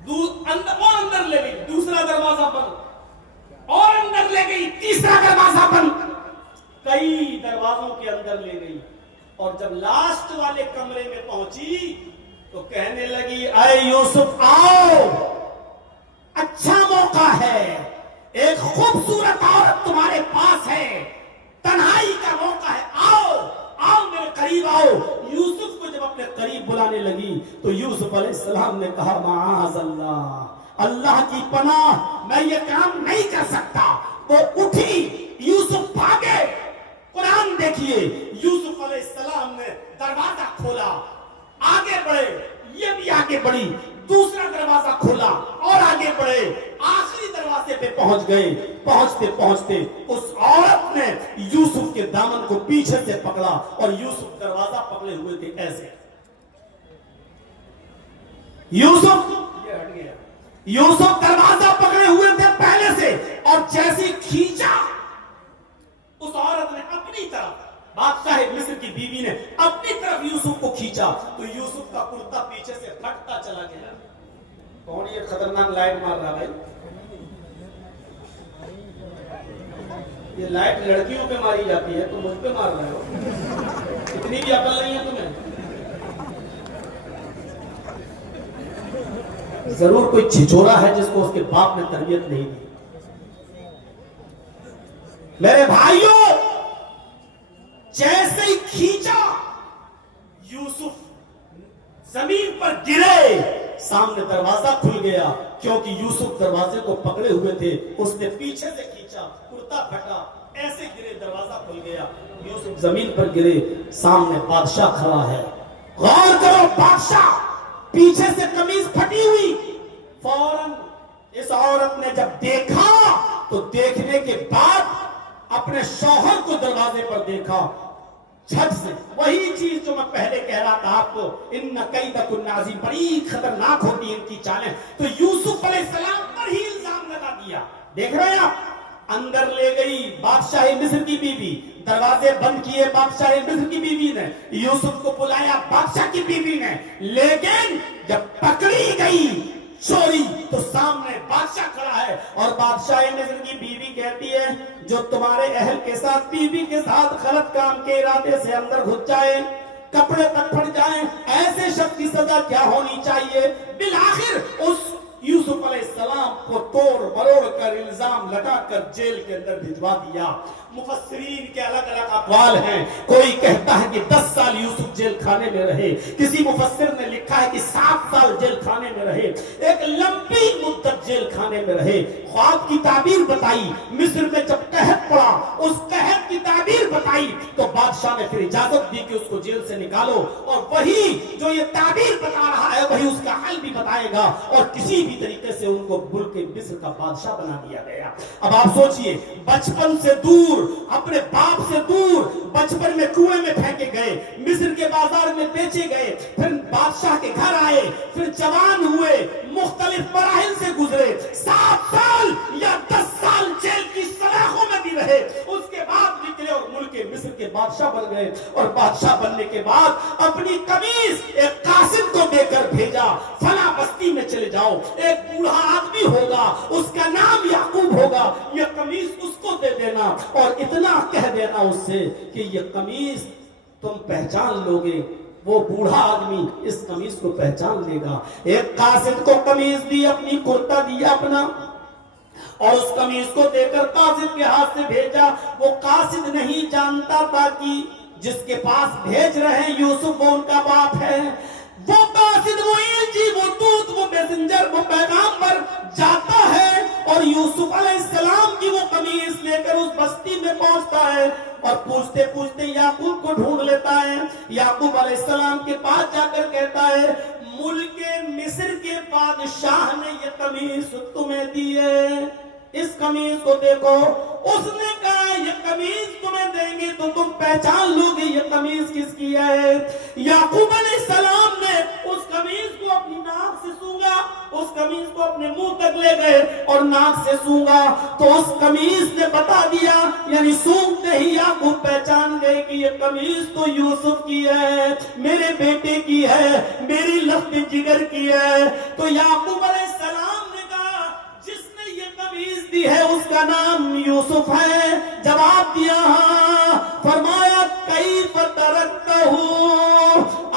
اور اندر لے گئی, دوسرا دروازہ بند, اور اندر لے گئی, تیسرا دروازہ بند, کئی دروازوں کے اندر لے گئی. اور جب لاسٹ والے کمرے میں پہنچی تو کہنے لگی, اے یوسف آؤ, اچھا موقع ہے, ایک خوبصورت عورت تمہارے پاس ہے, تنہائی کا موقع ہے, آؤ آؤ میرے قریب آؤ. یوسف کو جب اپنے قریب بلانے لگی تو یوسف علیہ السلام نے کہا, معاذ اللہ, اللہ کی پناہ, میں یہ کام نہیں کر سکتا. وہ اٹھی, یوسف بھاگے. قرآن دیکھیے, یوسف علیہ السلام نے دروازہ کھولا, آگے بڑھے, یہ بھی آگے بڑھی, دوسرا دروازہ کھولا اور آگے بڑھے, آخری دروازے پہ پہنچ گئے. پہنچتے پہنچتے اس عورت نے یوسف کے دامن کو پیچھے سے پکڑا اور یوسف دروازہ پکڑے ہوئے تھے ایسے. یوسف دروازہ پکڑے ہوئے تھے پہلے سے, اور جیسے کھینچا اس عورت نے اپنی طرف، بادشاہ مصر کی بیوی نے اپنی طرف یوسف کو کھینچا تو یوسف کا کرتا پیچھے سے پھٹتا چلا گیا. کون یہ خطرناک لائٹ مار رہا بھائی؟ یہ لائٹ لڑکیوں پہ ماری جاتی ہے، تو مجھ پہ مار رہے ہو. اتنی بھی عقل نہیں ہے تمہیں؟ ضرور کوئی چھچورا ہے جس کو اس کے باپ نے تربیت نہیں دی. میرے بھائیوں، جیسے ہی کھینچا یوسف زمین پر گرے، سامنے دروازہ کھل گیا، کیونکہ یوسف دروازے کو پکڑے ہوئے تھے. اس نے پیچھے سے کھینچا، کرتا پھٹا، ایسے گرے، دروازہ کھل گیا، یوسف زمین پر گرے. سامنے بادشاہ کھڑا ہے. غور کرو، بادشاہ پیچھے سے قمیض پھٹی ہوئی. فوراً اس عورت نے جب دیکھا تو دیکھنے کے بعد اپنے شوہر کو دروازے پر دیکھا. جھٹ سے وہی چیز جو میں پہلے کہہ رہا تھا آپ کو، ان کیدکن عظیم، بڑی خطرناک ہوتی ہیں ان کی چالیں. تو یوسف علیہ السلام پر ہی الزام لگا دیا. دیکھ رہے ہیں آپ؟ اندر لے گئی بادشاہ مصر کی بیوی، دروازے بند کیے بادشاہ مصر کی بیوی نے، یوسف کو بلایا بادشاہ کی بیوی نے. لیکن جب پکڑی گئی چوری تو سامنے بادشاہ کھڑا ہے، اور بادشاہ مصر کی بیوی کہتی ہے جو تمہارے اہل کے ساتھ، بیوی کے ساتھ غلط کام کے ارادے سے اندر گھس جائے، کپڑے تک پھٹ جائیں، ایسے شخص کی سزا کیا ہونی چاہیے؟ بالآخر اس یوسف علیہ السلام کو توڑ مروڑ کر الزام لگا کر جیل کے اندر بھجوا دیا. مفسرین کے الگ الگ اقوال ہیں. کوئی کہتا ہے کہ 10 سال یوسف جیل خانے میں رہے، کسی مفسر نے لکھا ہے کہ 7 سال جیل خانے میں رہے، ایک لمبی مدت جیل خانے میں رہے. خواب کی تعبیر بتائی، مصر میں جب قحط پڑا اس قحط کی تعبیر بتائی تو بادشاہ نے پھر اجازت دی کہ اس کو جیل سے نکالو، اور وہی جو یہ تعبیر بتا رہا ہے وہی اس کا حل بھی بتائے گا، اور کسی بھی طریقے سے ان کو ملک مصر کا بادشاہ بنا دیا گیا. اب آپ سوچئے، بچپن سے دور، اپنے باپ سے دور، بچپن میں کنویں میں پھینکے گئے، مصر کے بازار میں بیچے گئے، پھر بادشاہ کے گھر آئے، پھر جوان ہوئے، مختلف مراحل سے گزرے، 7 سال یا 10 سال جیل کی سلاخوں میں بھی رہے، اس کے بعد نکلے اور ملک مصر کے بادشاہ بن گئے. اور بادشاہ بننے کے بعد اپنی قمیض ایک قاصد کو دے کر بھیجا، فلاں بستی میں چلے جاؤ، ایک بوڑھا آدمی ہوگا، اس کا نام یعقوب ہوگا، یہ قمیض اس کو دے دینا، اور اتنا کہہ دینا اس سے کہ یہ قمیض تم پہچان لوگے، وہ بوڑھا آدمی اس قمیض کو پہچان لے گا. ایک قاصد کو قمیض دی، اپنی کرتا دیا اپنا، اور اس قمیض کو دے کر قاصد کے ہاتھ سے بھیجا. وہ قاصد نہیں جانتا تھا کہ جس کے پاس بھیج رہے ہیں یوسف وہ ان کا باپ ہے. وہ قاصد، وہ ایلچی، وہ دودھ، وہ میسنجر، وہ پیغامبر جاتا ہے اور یوسف علیہ السلام کی وہ قمیص لے کر اس بستی میں پہنچتا ہے، اور پوچھتے پوچھتے یعقوب کو ڈھونڈ لیتا ہے. یعقوب علیہ السلام کے پاس جا کر کہتا ہے ملک مصر کے بادشاہ نے یہ قمیص تمہیں دی ہے، اس قمیص کو دیکھو. اس نے کہا یہ قمیص تمہیں دیں گے تو تم پہچان لو گے یہ قمیص کس کی ہے. یعقوب علیہ السلام نے اس قمیص کو اپنی ناک سے سونگا، اس قمیص کو اپنے منہ تک لے گئے اور ناک سے سونگا تو اس قمیص نے بتا دیا، یعنی سونگتے ہی یعقوب پہچان گئے کہ یہ قمیص تو یوسف کی ہے، میرے بیٹے کی ہے، میری لخت جگر کی ہے. تو یعقوب علیہ السلام نے کہا جس نے یہ قمیص دی ہے اس کا نام یوسف ہے. جواب دیا ہاں. فرمایا کیف ترکتہ،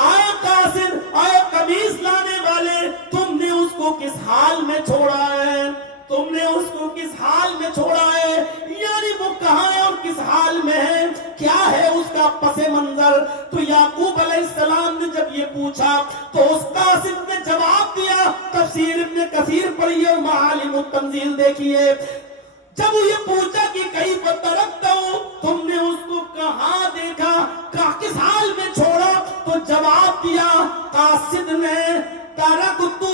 آئے قاصد، آئے قمیص لانے والے، تم نے اس کو کس حال میں چھوڑا ہے؟ تم نے اس کو کس حال میں چھوڑا ہے؟ یعنی وہ کہاں ہے اور کس حال میں ہے، کیا ہے اس کا پس منظر؟ تو یعقوب علیہ السلام نے جب یہ پوچھا تو اس قاصد نے جواب دیا. تفسیر ابن کثیر پڑھیے اور معالم التنزیل دیکھیے. جب یہ پوچھا کہ کیف ترکتہ، تم نے اس کو کہاں دیکھا، کس حال میں چھوڑا، تو جواب دیا قاصد نے ترکتہ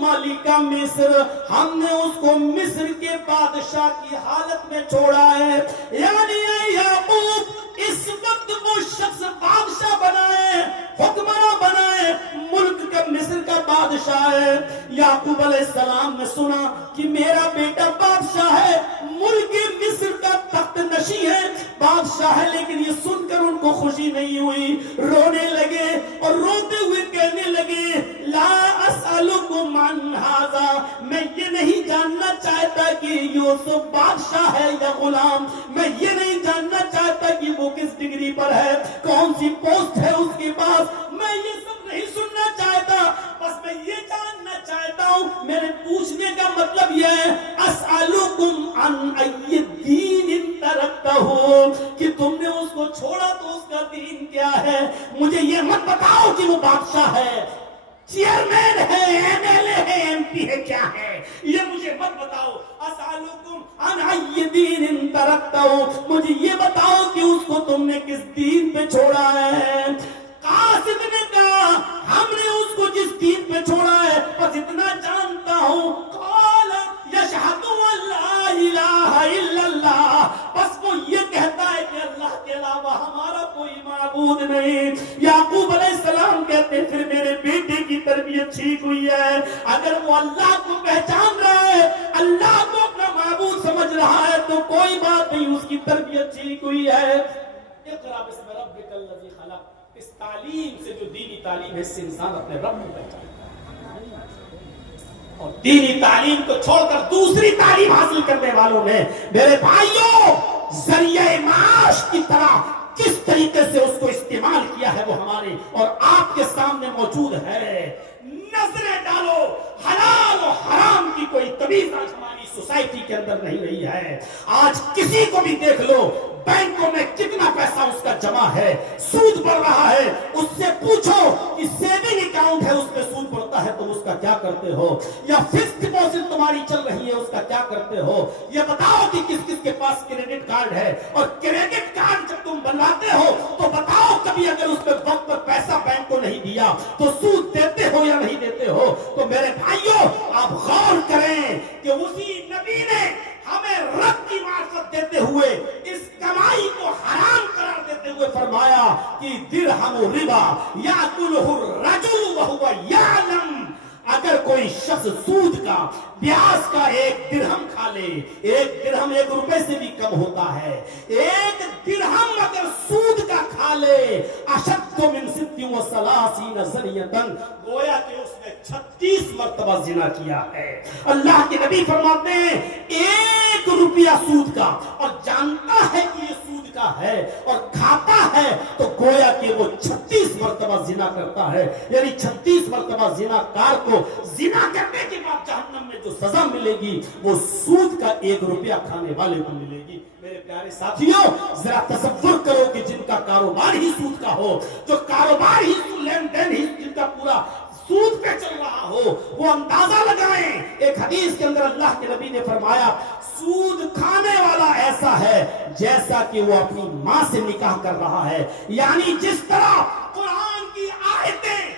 ملک مصر، ہم نے اس کو مصر کے بادشاہ کی حالت میں چھوڑا ہے. یعنی اے یعقوب اس وقت وہ شخص بادشاہ بنائے، حکمراں بنائے، ملک کا مصر کا بادشاہ ہے. یعقوب علیہ السلام نے سنا کہ میرا بیٹا بادشاہ ہے، ملک مصر کا تخت نشین ہے، بادشاہ ہے، لیکن یہ سن کر ان کو خوشی نہیں ہوئی، رونے لگے اور روتے ہوئے کہنے لگے لا اسألکم عن ھذا، میں یہ نہیں جاننا چاہتا کہ یوسف بادشاہ ہے یا غلام، میں یہ نہیں جاننا چاہتا کہ وہ کس ڈگری پر ہے، کون سی پوسٹ ہے اس کے پاس، میں یہ سب نہیں سننا چاہتا، بس میں یہ جاننا چاہتا ہوں، میرے پوچھنے کا مطلب یہ ہے اسألکم عن ای دین ترکتہ، کہ تم نے اس کو چھوڑا تو اس کا دین کیا ہے، مجھے یہ مت بتاؤ کہ وہ بادشاہ ہے، چیئرمین ہے، ایم ایل اے ہے، ایم پی ہے، کیا ہے، یہ مجھے مت بتاؤ، اسالکم عن ای دین ترکتہ، مجھے یہ بتاؤ کہ اس کو تم نے کس دین پہ چھوڑا ہے۔ قاصد نے کہا ہم نے اس کو جس دین پہ چھوڑا ہے بس اتنا جانتا ہوں، قال یشہد ان لا الہ الا اللہ، بس وہ یہ کہتا ہے کہ اللہ کے علاوہ ہمارا کوئی معبود نہیں۔ یعقوب علیہ السلام کہتے ہیں پھر میرے بیٹے کی تربیت ٹھیک ہوئی ہے، اگر وہ اللہ کو پہچان رہا ہے، اللہ کو اپنا معبود سمجھ رہا ہے تو کوئی بات نہیں، اس کی تربیت ٹھیک ہوئی ہے۔ اقرأ باسم ربک الذی خلق، اس تعلیم سے جو دینی تعلیم ہے اس سے انسان اپنے رب کو پہچانتا ہے، اور دینی تعلیم کو چھوڑ کر دوسری تعلیم حاصل کرنے والوں نے میرے بھائیوں ذریعہ معاش کی طرح کس طریقے سے اس کو استعمال کیا ہے وہ ہمارے اور آپ کے سامنے موجود ہے۔ نظریں ڈالو، حلال و حرام کی کوئی تمیز آج ہماری سوسائٹی کے اندر نہیں رہی ہے۔ آج کسی کو بھی دیکھ لو، بینکوں میں کتنا پیسہ اس کا جمع ہے، سود بڑھ رہا ہے، اس سے پوچھو کہ سیونگ اکاؤنٹ ہے اس پہ سود بڑھتا ہے تم اس کا کیا کرتے ہو، یا فکس ڈپوزٹ تمہاری چل رہی ہے اس کا کیا کرتے ہو، یہ بتاؤ کہ کس کس کے پاس کریڈٹ کارڈ ہے، اور کریڈٹ کارڈ جب تم بنواتے ہو تو بتاؤ کبھی اگر اس پہ وقت پر پیسہ بینک کو نہیں دیا تو سود دیتے ہو یا نہیں دیتے ہو۔ تو میرے بھائیوں آپ غور کریں کہ اسی نبی نے ہمیں رب کی معرفت دیتے ہوئے اس کمائی کو حرام قرار دیتے ہوئے فرمایا کہ درہم ربا یاکلہ الرجل وہو یعلم، اگر کوئی شخص سود کا بیاج کا 1 درہم کھا لے، 1 درہم 1 روپے سے بھی کم ہوتا ہے، 1 درہم اگر سود کا کھا لے اشد من 36 زنیۃ، گویا کہ اس نے 36 مرتبہ زنا کیا ہے۔ اللہ کے نبی فرماتے ہیں 1 روپیہ سود کا اور جانتا ہے کہ یہ سود کا ہے اور کھاتا ہے تو گویا کہ وہ 36 مرتبہ زنا کرتا ہے، یعنی 36 مرتبہ زنا کار کو زنا کرنے کے بعد جہنم میں جو سزا ملے گی وہ سود کا 1 روپیہ کھانے والے کو ملے گی۔ میرے پیارے ساتھیوں ذرا تصور کرو کہ جن کا کاروبار ہی سود کا ہو، جو کاروبار ہی لین دین ہی جن کا پورا سود پہ چل رہا ہو، وہ اندازہ لگائیں۔ ایک حدیث کے اندر اللہ کے نبی نے فرمایا سود کھانے والا ایسا ہے جیسا کہ وہ اپنی ماں سے نکاح کر رہا ہے، یعنی جس طرح قرآن کی آیتیں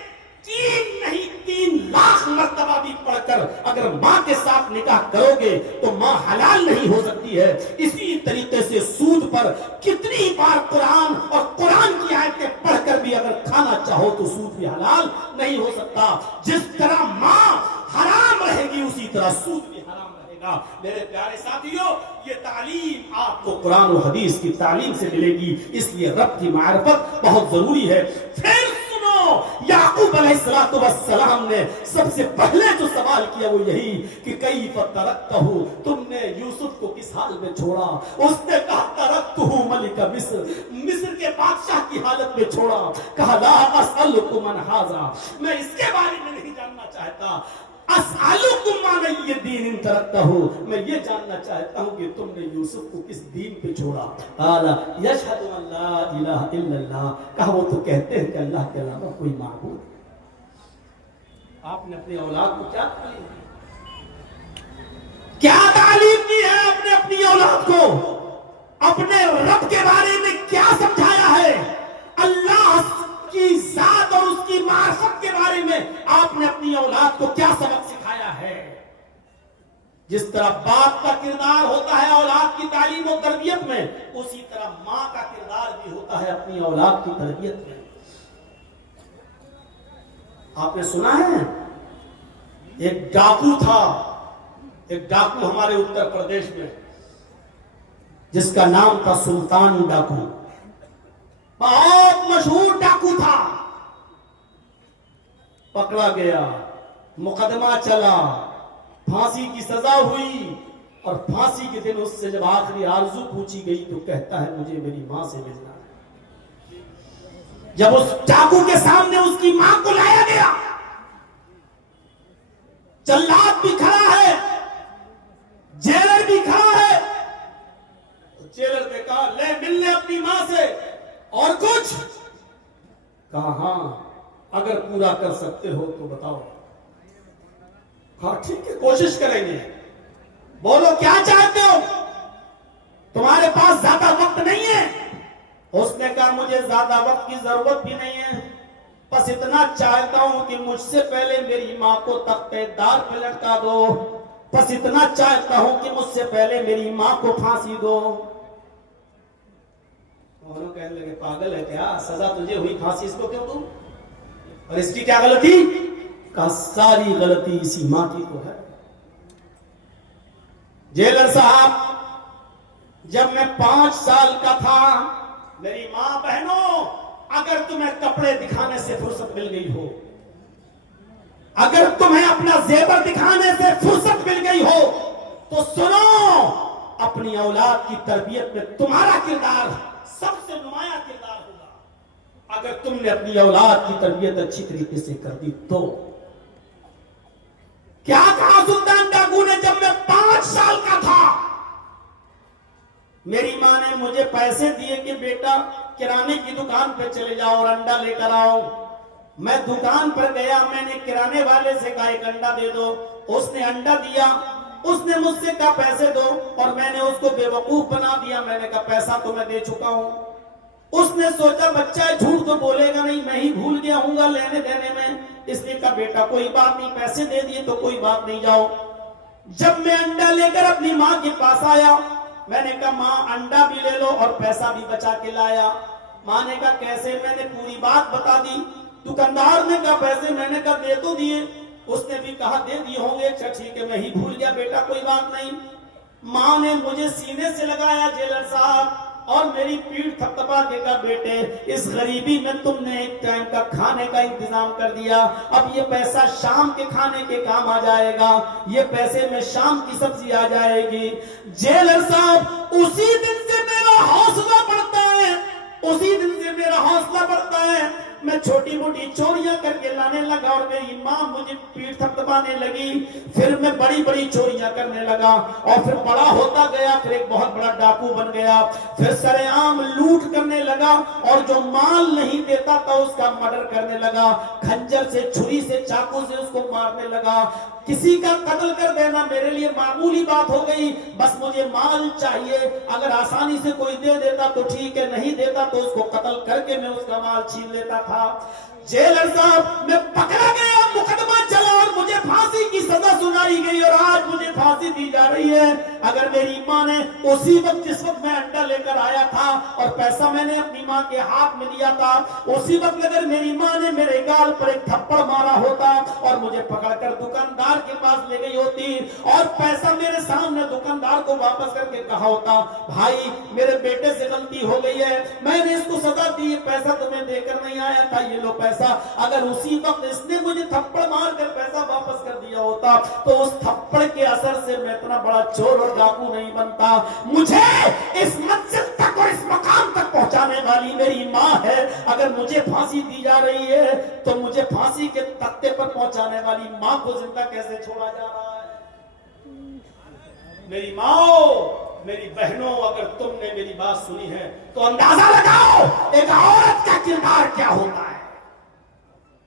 3 لاکھ مرتبہ بھی پڑھ کر اگر ماں کے ساتھ نکاح کرو گے تو ماں حلال نہیں ہو سکتی ہے، اسی طریقے سے سود پر کتنی بار قرآن اور قرآن کی آیتیں پڑھ کر بھی اگر کھانا چاہو تو سود بھی حلال نہیں ہو سکتا۔ جس طرح ماں حرام رہے گی اسی طرح سود بھی حرام رہے گا۔ میرے پیارے ساتھیوں یہ تعلیم آپ کو قرآن و حدیث کی تعلیم سے ملے گی، اس لیے رب کی معرفت بہت ضروری ہے۔ پھر یعقوب علیہ السلام نے سب سے پہلے جو سوال کیا وہ یہی کہ کیف ترکتہ، تم نے یوسف کو کس حال میں چھوڑا؟ اس نے کہا ترکتہ ملک مصر، مصر کے بادشاہ کی حالت میں چھوڑا۔ کہا لا اسألکم عن ھذا، میں اس کے بارے میں نہیں جاننا چاہتا، اسألکم عن ای دین ترکتہ، میں یہ جاننا چاہتا ہوں کہ تم نے یوسف کو کس دین پہ چھوڑا۔ قال یشہد ان لا الہ الا اللہ، کہا وہ تو کہتے ہیں کہ اللہ کے علاوہ کوئی معبود نہیں۔ آپ نے اپنی اولاد کو کیا تعلیم دی؟ کیا تعلیم دی ہے آپ نے اپنی اولاد کو؟ اپنے رب کے بارے میں کیا سمجھایا ہے؟ اللہ کی ذات اور اس کی معرفت کے بارے میں آپ نے اپنی اولاد کو کیا سبق سکھایا ہے؟ جس طرح باپ کا کردار ہوتا ہے اولاد کی تعلیم و تربیت میں، اسی طرح ماں کا کردار بھی ہوتا ہے اپنی اولاد کی تربیت میں۔ آپ نے سنا ہے ایک ڈاکو تھا، ایک ڈاکو ہمارے اتر پردیش میں، جس کا نام تھا سلطان ڈاکو، بہت مشہور ڈاکو تھا، پکڑا گیا، مقدمہ چلا، پھانسی کی سزا ہوئی، اور پھانسی کے دن اس سے جب آخری آرزو پوچھی گئی تو کہتا ہے مجھے میری ماں سے ملنا ہے۔ جب اس ڈاکو کے سامنے اس کی ماں کو لایا گیا، جلاد بھی کھڑا ہے، جیلر بھی کھڑا ہے، جیلر نے کہا لے ملنے اپنی ماں سے، اور کچھ کہا ہاں اگر پورا کر سکتے ہو تو بتاؤ۔ ہاں ٹھیک ہے کوشش کریں گے، بولو کیا چاہتے ہو، تمہارے پاس زیادہ وقت نہیں ہے۔ اس نے کہا مجھے زیادہ وقت کی ضرورت بھی نہیں ہے، بس اتنا چاہتا ہوں کہ مجھ سے پہلے میری ماں کو تختے دار پہ لٹکا دو، بس اتنا چاہتا ہوں کہ مجھ سے پہلے میری ماں کو پھانسی دو۔ انہوں کہنے لگے پاگل ہے کیا، سزا تجھے ہوئی، پھانسی اس کو کیوں دوں، اور اس کی کیا غلطی؟ کہا ساری غلطی اسی ماں کی تو ہے۔ جیلر صاحب جب میں 5 سال کا تھا، میری ماں بہنوں اگر تمہیں کپڑے دکھانے سے فرصت مل گئی ہو، اگر تمہیں اپنا زیور دکھانے سے فرصت مل گئی ہو تو سنو، اپنی اولاد کی تربیت میں تمہارا کردار سب سے نمایاں کردار ہوگا۔ اگر تم نے اپنی اولاد کی تربیت اچھی طریقے سے کر دی تو کیا کہا سلطان ڈاکو نے، جب میں 5 سال کا تھا میری ماں نے مجھے پیسے دیے کہ بیٹا کرانے کی دکان پہ چلے جاؤ اور انڈا لے کر آؤ۔ میں دکان پر گیا، میں نے کرانے والے سے کہا ایک انڈا دے دو، اس نے انڈا دیا، اس نے مجھ سے کہا پیسے دو، اور میں نے اس کو بے وقوف بنا دیا، میں نے کہا پیسہ تو میں دے چکا ہوں۔ اس نے سوچا بچہ ہے جھوٹ تو بولے گا نہیں، میں ہی بھول گیا ہوں گا لینے دینے میں، اس نے کہا بیٹا کوئی بات نہیں، پیسے دے دیے تو کوئی بات نہیں، جاؤ۔ جب میں انڈا لے کر اپنی ماں کے پاس آیا، میں نے کہا ماں انڈا بھی لے لو اور پیسہ بھی بچا کے لایا۔ ماں نے کہا کیسے، میں نے پوری بات بتا دی۔ دکاندار نے کہا پیسے، میں نے کہا دے تو دیے، اس نے بھی کہا دے دیے ہوں گے، اچھا ٹھیک ہے میں ہی بھول گیا بیٹا کوئی بات نہیں۔ ماں نے مجھے سینے سے لگایا جیلر صاحب، اور میری پیٹھ تھپتھپا کے کہا بیٹے اس غریبی میں تم نے ایک ٹائم کا کھانے کا انتظام کر دیا، اب یہ پیسہ شام کے کھانے کے کام آ جائے گا، یہ پیسے میں شام کی سبزی آ جائے گی۔ جیلر صاحب اسی دن سے میرا حوصلہ بڑھتا ہے، اسی دن سے میرا حوصلہ بڑھتا ہے، میں چھوٹی موٹی چوریاں کر کے لانے لگا، اور میری ماں مجھے پیٹھ تھپتھپانے لگی، پھر میں بڑی بڑی چوریاں کرنے لگا، اور پھر بڑا ہوتا گیا، پھر ایک بہت بڑا ڈاکو بن گیا، پھر سرے عام لوٹ کرنے لگا، اور جو مال نہیں دیتا تھا اس کا مرڈر کرنے لگا، کھنجر سے، چھری سے، چاقو سے اس کو مارنے لگا۔ کسی کا قتل کر دینا میرے لیے معمولی بات ہو گئی، بس مجھے مال چاہیے، اگر آسانی سے کوئی دے دیتا تو ٹھیک ہے، نہیں دیتا تو اس کو قتل کر کے میں اس کا مال چھین لیتا تھا۔ جیلر صاحب میں پکڑا گیا، مقدمہ چلا اور مجھے پھانسی کی سزا سنائی گئی، اور آج مجھے پھانسی دی جا رہی ہے۔ اگر میری ماں نے اسی وقت جس وقت میں انڈا لے کر آیا تھا اور پیسہ میں نے اپنی ماں کے ہاتھ میں دیا تھا، اسی وقت اگر میری ماں نے میرے گال پر ایک تھپڑ مارا ہوتا اور مجھے پکڑ کر دکاندار کے پاس لے گئی ہوتی اور پیسہ میرے سامنے دکاندار کو واپس کر کے کہا ہوتا بھائی میرے بیٹے سے غلطی ہو گئی ہے، میں نے اس کو سزا دی، پیسہ تمہیں دے کر نہیں آیا تھا، یہ لو پیسہ، اگر اسی وقت اس نے مجھے تھپڑ مار کر پیسہ واپس کر دیا ہوتا تو اس تھپڑ کے اثر سے میں اتنا بڑا چور اور ڈاکو نہیں بنتا۔ مجھے اس منزل تک اور اس مقام تک پہنچانے والی میری ماں ہے، اگر مجھے پھانسی دی جا رہی ہے تو مجھے پھانسی کے تختے پر پہنچانے والی ماں کو زندہ کیسے چھوڑا جا رہا ہے؟ میری ماں، میری بہنوں، اگر تم نے میری بات سنی ہے تو اندازہ لگاؤ ایک عورت کا کردار کیا ہوتا ہے،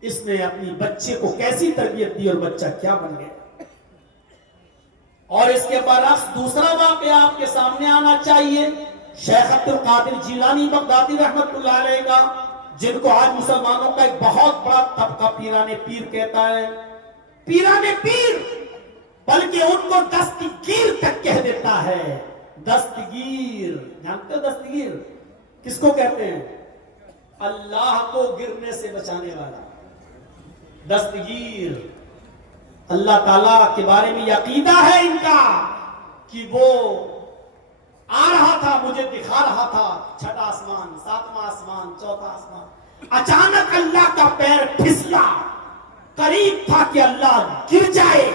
اس نے اپنی بچے کو کیسی تربیت دی اور بچہ کیا بن گیا۔ اور اس کے برعکس دوسرا واقعہ آپ کے سامنے آنا چاہیے، شیخ عبد القادر جیلانی بغدادی رحمت اللہ علیہ کا، جن کو آج مسلمانوں کا ایک بہت بڑا طبقہ پیران پیر کہتا ہے، پیران پیر، بلکہ ان کو دستگیر تک کہہ دیتا ہے۔ دستگیر، جانتے ہو دستگیر کس کو کہتے ہیں؟ اللہ کو گرنے سے بچانے والا دستگیر۔ اللہ تعالیٰ کے بارے میں یہ عقیدہ ہے ان کا کہ وہ آ رہا تھا، مجھے دکھا رہا تھا 6واں آسمان، 7واں آسمان، 4واں آسمان، اچانک اللہ کا پیر پھسلا، قریب تھا کہ اللہ گر جائے،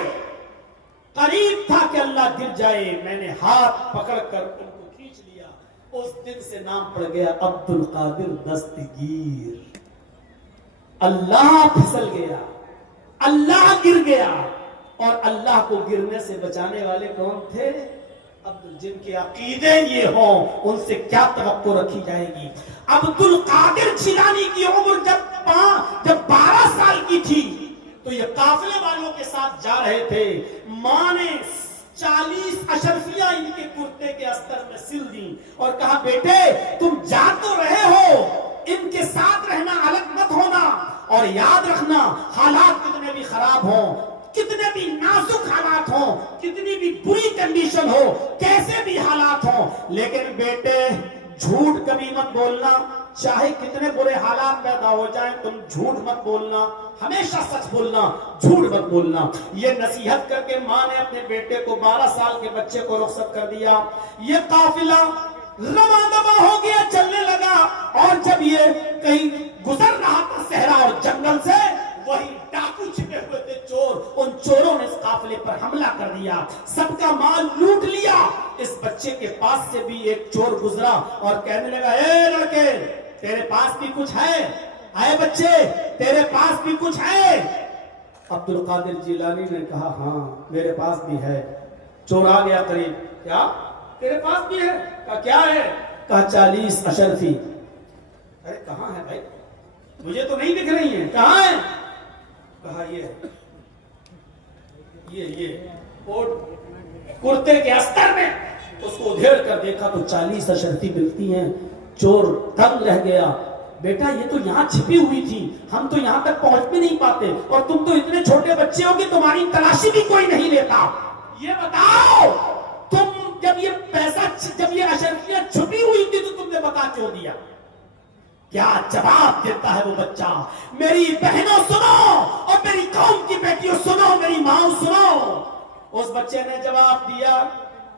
قریب تھا کہ اللہ گر جائے، میں نے ہاتھ پکڑ کر ان کو کھینچ لیا۔ اس دن سے نام پڑ گیا عبد القادر دستگیر۔ اللہ پھسل گیا، اللہ گر گیا، اور اللہ کو گرنے سے بچانے والے کون تھے؟ جن کے عقیدے یہ ہوں ان سے کیا توقع رکھی جائے گی۔ عبد القادر جیلانی کی عمر جب 12 سال کی تھی تو یہ قافلے والوں کے ساتھ جا رہے تھے، ماں نے 40 اشرفیاں ان کے کرتے کے استر میں سل دی اور کہا بیٹے تم جا تو رہے ہو، ان کے ساتھ رہنا، الگ مت ہونا، اور یاد رکھنا حالات کتنے بھی خراب ہوں، کتنے بھی نازک حالات ہوں، کتنی بھی بری کنڈیشن ہو، کیسے بھی حالات ہوں، لیکن بیٹے جھوٹ کبھی مت بولنا، چاہے کتنے برے حالات پیدا ہو جائیں تم جھوٹ مت بولنا، ہمیشہ سچ بولنا، جھوٹ مت بولنا۔ یہ نصیحت کر کے ماں نے اپنے بیٹے کو 12 سال کے بچے کو رخصت کر دیا۔ یہ قافلہ رواں دواں ہو گیا، چلنے لگا، اور جب یہ کہیں گزر رہا تھا صحرا اور جنگل سے، وہی ڈاکو چھپے ہوئے تھے چور، ان چوروں نے اس قافلے پر حملہ کر دیا، سب کا مال لوٹ لیا۔ اس بچے کے پاس سے بھی ایک چور گزرا اور کہنے لگا اے لڑکے تیرے پاس بھی کچھ ہے، اے بچے تیرے پاس بھی کچھ ہے؟ عبد القادر جیلانی نے کہا ہاں میرے پاس بھی ہے۔ چور آ گیا قریب، کیا تیرے پاس بھی ہے؟ کہا کیا ہے؟ کہا 40 اشرفی۔ ارے کہاں ہے بھائی، مجھے تو نہیں دکھ رہی ہیں، کہاں ہے؟ کہا یہ کرتے کے استر میں۔ اس کو ادھیڑ کر دیکھا تو 40 اشرفی ملتی ہیں۔ چور دنگ رہ گیا، بیٹا یہ تو یہاں چھپی ہوئی تھی، ہم تو یہاں تک پہنچ بھی نہیں پاتے، اور تم تو اتنے چھوٹے بچے ہو کہ تمہاری تلاشی بھی کوئی نہیں لیتا، یہ بتاؤ تم جب یہ پیسہ، جب یہ اشرفیاں چھپی ہوئی تھی تو تم نے بتا کیوں دیا؟ کیا جواب دیتا ہے وہ بچہ؟ میری بہنوں سنو اور میری قوم کی بیٹیوں سنو، میری ماں سنو۔ اس بچے نے جواب دیا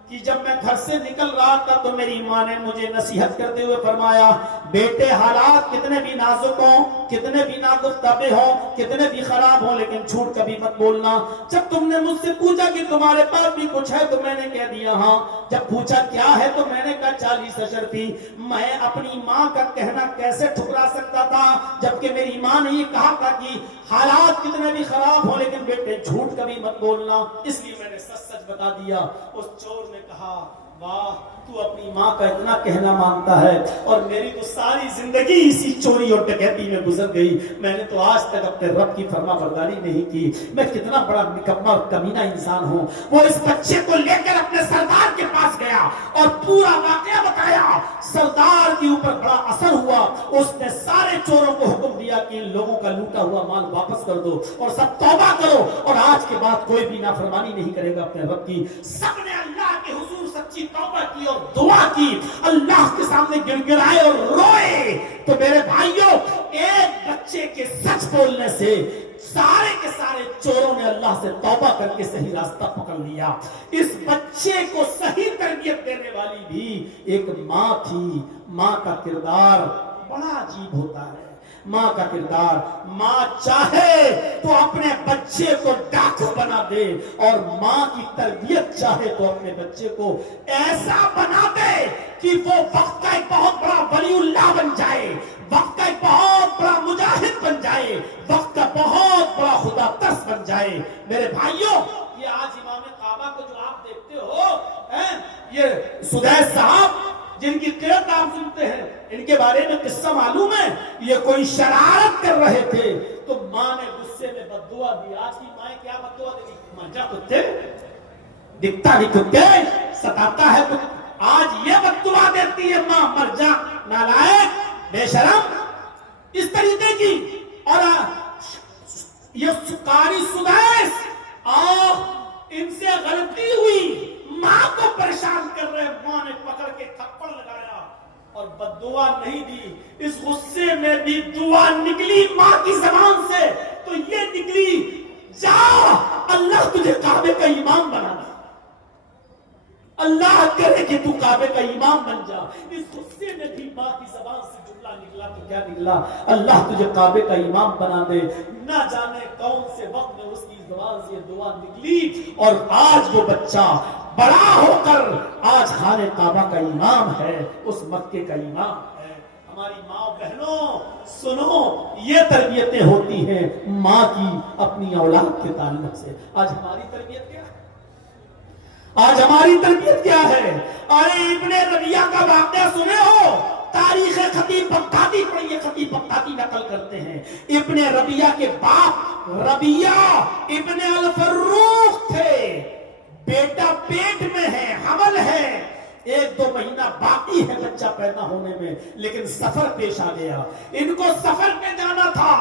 کہ جب میں گھر سے نکل رہا تھا تو میری ماں نے مجھے نصیحت کرتے ہوئے فرمایا بیٹے حالات کتنے بھی نازک ہوں، کتنے بھی ناگفتہ ہوں، کتنے بھی خراب ہوں، لیکن جھوٹ کبھی مت بولنا۔ جب تم نے مجھ سے پوچھا کہ تمہارے پاس بھی کچھ ہے تو میں نے کہہ دیا ہاں۔ جب پوچھا کیا ہے تو میں نے کہا 40 اشرفی۔ میں اپنی ماں کا کہنا کیسے ٹھکرا سکتا تھا جبکہ میری ماں نے یہ کہا تھا کہ حالات کتنے بھی خراب ہوں لیکن بیٹے جھوٹ کبھی مت بولنا، اس لیے میں نے سچ سچ بتا دیا۔ اس چور نے کہا واہ تو اپنی ماں کا اتنا کہنا مانتا ہے، اور میری تو ساری زندگی اسی چوری اور ڈکیتی میں گزر گئی، میں نے تو آج تک اپنے رب کی فرما برداری نہیں کی، میں کتنا بڑا نکما اور کمینہ انسان ہوں۔ وہ اس بچے کو لے کر اپنے سردار کے پاس گیا اور پورا واقعہ بتایا۔ سردار کے اوپر بڑا اثر ہوا، اس نے سارے چوروں کو حکم دیا کہ ان لوگوں کا لوٹا ہوا مال واپس کر دو اور سب توبہ کرو، اور آج کے بعد کوئی بھی نافرمانی نہیں کرے گا اپنے رب کی۔ سب نے اللہ کے حضور سچی توبہ کی اور دعا کی، اللہ کے سامنے گر گرائے اور روئے۔ تو میرے بھائیوں ایک بچے کے سچ بولنے سے سارے کے سارے چوروں نے اللہ سے توبہ کر کے صحیح راستہ پکڑ لیا۔ اس بچے کو صحیح تربیت دینے والی بھی ایک ماں تھی۔ ماں کا کردار بڑا عجیب ہوتا ہے، ماں کا کردار۔ ماں چاہے تو اپنے بچے کو ڈاکو بنا دے، اور ماں کی تربیت چاہے تو اپنے بچے کو ایسا بنا دے کہ وہ وقت کا ایک بہت بڑا ولی اللہ بن جائے، وقت کا ایک بہت بڑا مجاہد بن جائے، وقت کا بہت بڑا خدا ترس بن جائے۔ میرے بھائیوں یہ آج امام کعبہ کو جو آپ دیکھتے ہو، یہ سدیس صاحب جن کی قیادت آپ سنتے ہیں، ان کے بارے میں قصہ معلوم ہے، یہ کوئی شرارت کر رہے تھے تو ماں نے غصے میں بد دعا دی۔ آج کی مائیں کیا بد دعا دے گی؟ مر جا کتے، دکھتا نہیں کتے، ستاتا ہے کتے۔ آج یہ بد دعا دیتی ہے ماں، مر جا نالائق بے شرم، اس طریقے کی۔ اور یہ قاری سدیس ان سے غلطی ہوئی، ماں کو پریشان کر رہے، ماں نے پکڑ کے تھپڑ لگایا اور بد دعا نہیں دی۔ اس غصے میں بھی دعا نکلی ماں کی زبان سے تو یہ نکلی جا اللہ تجھے کعبے کا امام بنانا، اللہ کرے کہ تو کعبے کا امام بن جا. اس غصے میں بھی ماں کی زبان سے جملہ نکلا تو کیا نکلا؟ اللہ تجھے کعبے کا امام بنا دے. نہ جانے کون سے وقت میں اس کی زبان سے یہ دعا نکلی اور آج وہ بچہ بڑا ہو کر آج خانہ کعبہ کا امام ہے، اس مکے کا امام ہے. ہماری ماں بہنوں سنو، یہ تربیتیں ہوتی ہیں ماں کی اپنی اولاد کے تعلق سے. آج ہماری تربیت کیا ہے؟ آج ہماری تربیت کیا ہے؟ ارے ابن ربیعہ کا واقعہ سنے ہو؟ تاریخ خطیب بغدادی پڑھیے، خطیب بغدادی نقل کرتے ہیں ابن ربیعہ کے باپ ربیعہ ابن الفروخ تھے. بیٹا پیٹ میں ہے، حمل ہے، 1-2 مہینہ باقی ہے بچہ پیدا ہونے میں، لیکن سفر پیش آ گیا. ان کو سفر پہ جانا تھا.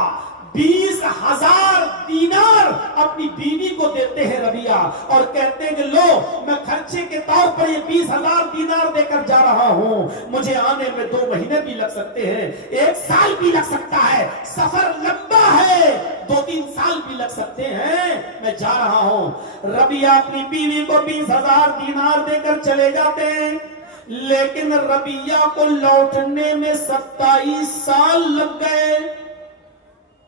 20,000 دینار اپنی بیوی کو دیتے ہیں ربیعہ اور کہتے ہیں کہ لو میں خرچے کے طور پر یہ 20,000 دینار دے کر جا رہا ہوں. مجھے آنے میں 2 مہینے بھی لگ سکتے ہیں، 1 سال بھی لگ سکتا ہے، سفر لمبا ہے، 2-3 سال بھی لگ سکتے ہیں، میں جا رہا ہوں. ربیعہ اپنی بیوی کو 20,000 دینار دے کر چلے جاتے ہیں، لیکن ربیعہ کو لوٹنے میں 27 سال لگ گئے.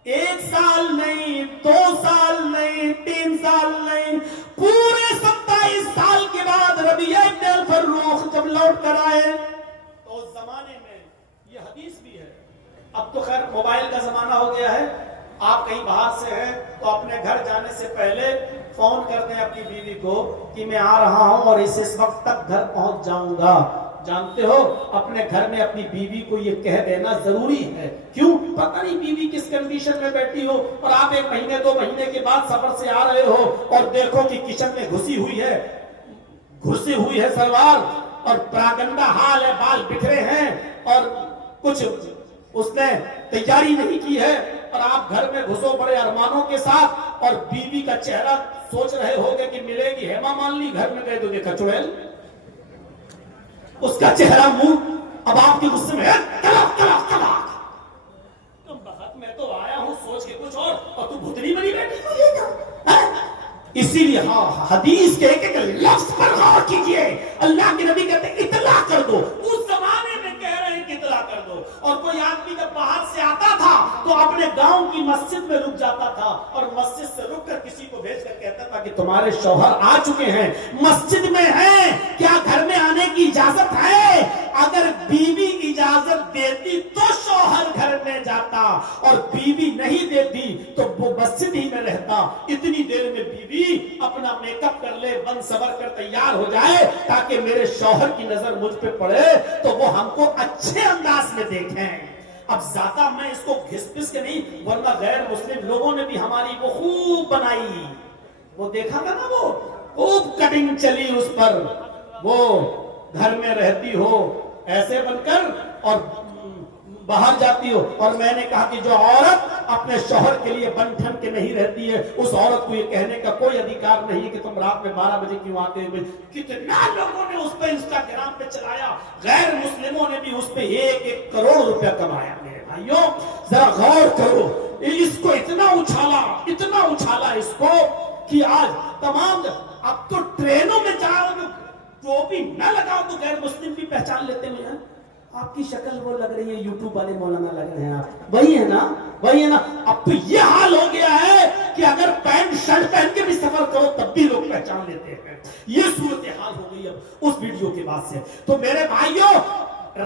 1 سال نہیں، 2 سال نہیں، 3 سال نہیں، پورے 27 سال کے بعد ربیعہ ابن الفروخ جب لوٹ کر آئے تو اس زمانے میں یہ حدیث بھی ہے. اب تو خیر موبائل کا زمانہ ہو گیا ہے، آپ کہیں باہر سے ہیں تو اپنے گھر جانے سے پہلے فون کر دیں اپنی بیوی کو کہ میں آ رہا ہوں اور اس وقت تک گھر پہنچ جاؤں گا. جانتے ہو اپنے گھر میں اپنی بیوی کو یہ کہہ دینا ضروری ہے. کیوں؟ پتہ نہیں بیوی کس کنڈیشن میں بیٹھی ہو اور آپ 1 مہینے 2 مہینے کے بعد سفر سے آ رہے ہو اور دیکھو کہ کچن میں گھسی ہوئی ہے سلوار اور پراگندہ حال ہے، بال بکھرے ہیں اور کچھ اس نے تیاری نہیں کی ہے اور آپ گھر میں گھسو بڑے ارمانوں کے ساتھ اور بیوی کا چہرہ سوچ رہے ہوگے کہ ملے گی ہیما مالنی. گھر میں گئے تو دیکھا چڑیل، اس کا چہرہ منہ اب آپ کی غصے میں ہے طلاق. میں تو آیا ہوں سوچ کے کچھ اور تو بھتنی بنی بیٹھی. اسی لیے حدیث کے ایک لفظ پر غور کیجئے. اللہ کے نبی کہتے ہیں اطلاع کر دو. اس زمانے میں کہہ رہے ہیں کہ اطلاع کر دو. اور کوئی آدمی جب باہر سے آتا تھا تو اپنے گاؤں کی مسجد میں رک جاتا تھا اور مسجد سے رک کر کسی کو بھیج کر کہتا تھا کہ تمہارے شوہر آ چکے ہیں، مسجد میں ہیں، کیا گھر میں آنے کی اجازت ہے؟ اگر بیوی اجازت دیتی تو شوہر گھر میں جاتا اور بیوی نہیں دیتی تو وہ مسجد ہی میں رہتا. اتنی دیر میں بیوی اپنا میک اپ کر لے، بن سور کر تیار ہو جائے تاکہ میرے شوہر کی نظر مجھ پہ پڑے تو وہ ہم کو اچھے انداز میں دیکھیں. اب زیادہ میں اس کو گھس پس کے نہیں، ورنہ غیر مسلم لوگوں نے بھی ہماری وہ خوب بنائی. وہ دیکھا تھا نا، وہ خوب کٹنگ چلی اس پر. وہ گھر میں رہتی ہو ایسے بن کر اور باہر جاتی ہو. اور میں نے کہا کہ جو عورت اپنے شوہر کے لیے بن ٹھن کے نہیں رہتی ہے اس عورت کو یہ کہنے کا کوئی ادھیکار نہیں کہ تم رات میں 12 بجے کیوں آتے ہوئے. کتنا لوگوں نے اس پہ انسٹاگرام پہ چلایا، غیر مسلموں نے بھی اس پہ 1 کروڑ روپیہ کمایا. میرے بھائیوں ذرا غور کرو، اس کو اتنا اچھالا اس کو کہ آج تمام، اب تو ٹرینوں میں جاؤ وہ بھی نہ لگاؤ تو غیر مسلم بھی پہچان لیتے ہیں. آپ کی شکل وہ لگ رہی ہے، یوٹیوب والے مولانا لگ رہے ہیں، آپ وہی ہے نا. اب تو یہ حال ہو گیا ہے کہ اگر پینٹ شرٹ پہن کے بھی سفر کرو تب بھی لوگ پہچان لیتے ہیں. یہ صورتحال ہو گئی اب اس ویڈیو کے بعد سے. تو میرے بھائیوں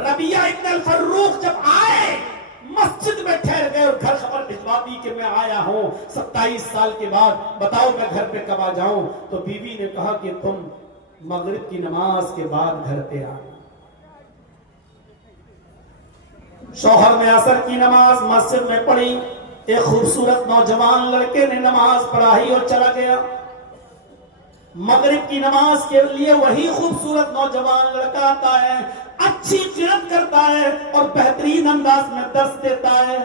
ربیعہ ابن الفروخ جب آئے مسجد میں ٹھہر گئے اور گھر خبر بھجوا دی کہ میں آیا ہوں 27 سال کے بعد، بتاؤ میں گھر پہ کب آ جاؤں. تو بیوی نے کہا کہ تم مغرب کی نماز کے بعد گھر پہ آنا. شوہر نے عصر کی نماز مسجد میں پڑھی، ایک خوبصورت نوجوان لڑکے نے نماز پڑھائی اور چلا گیا. مغرب کی نماز کے لیے وہی خوبصورت نوجوان لڑکا آتا ہے، اچھی قرات کرتا ہے اور بہترین انداز میں درس دیتا ہے.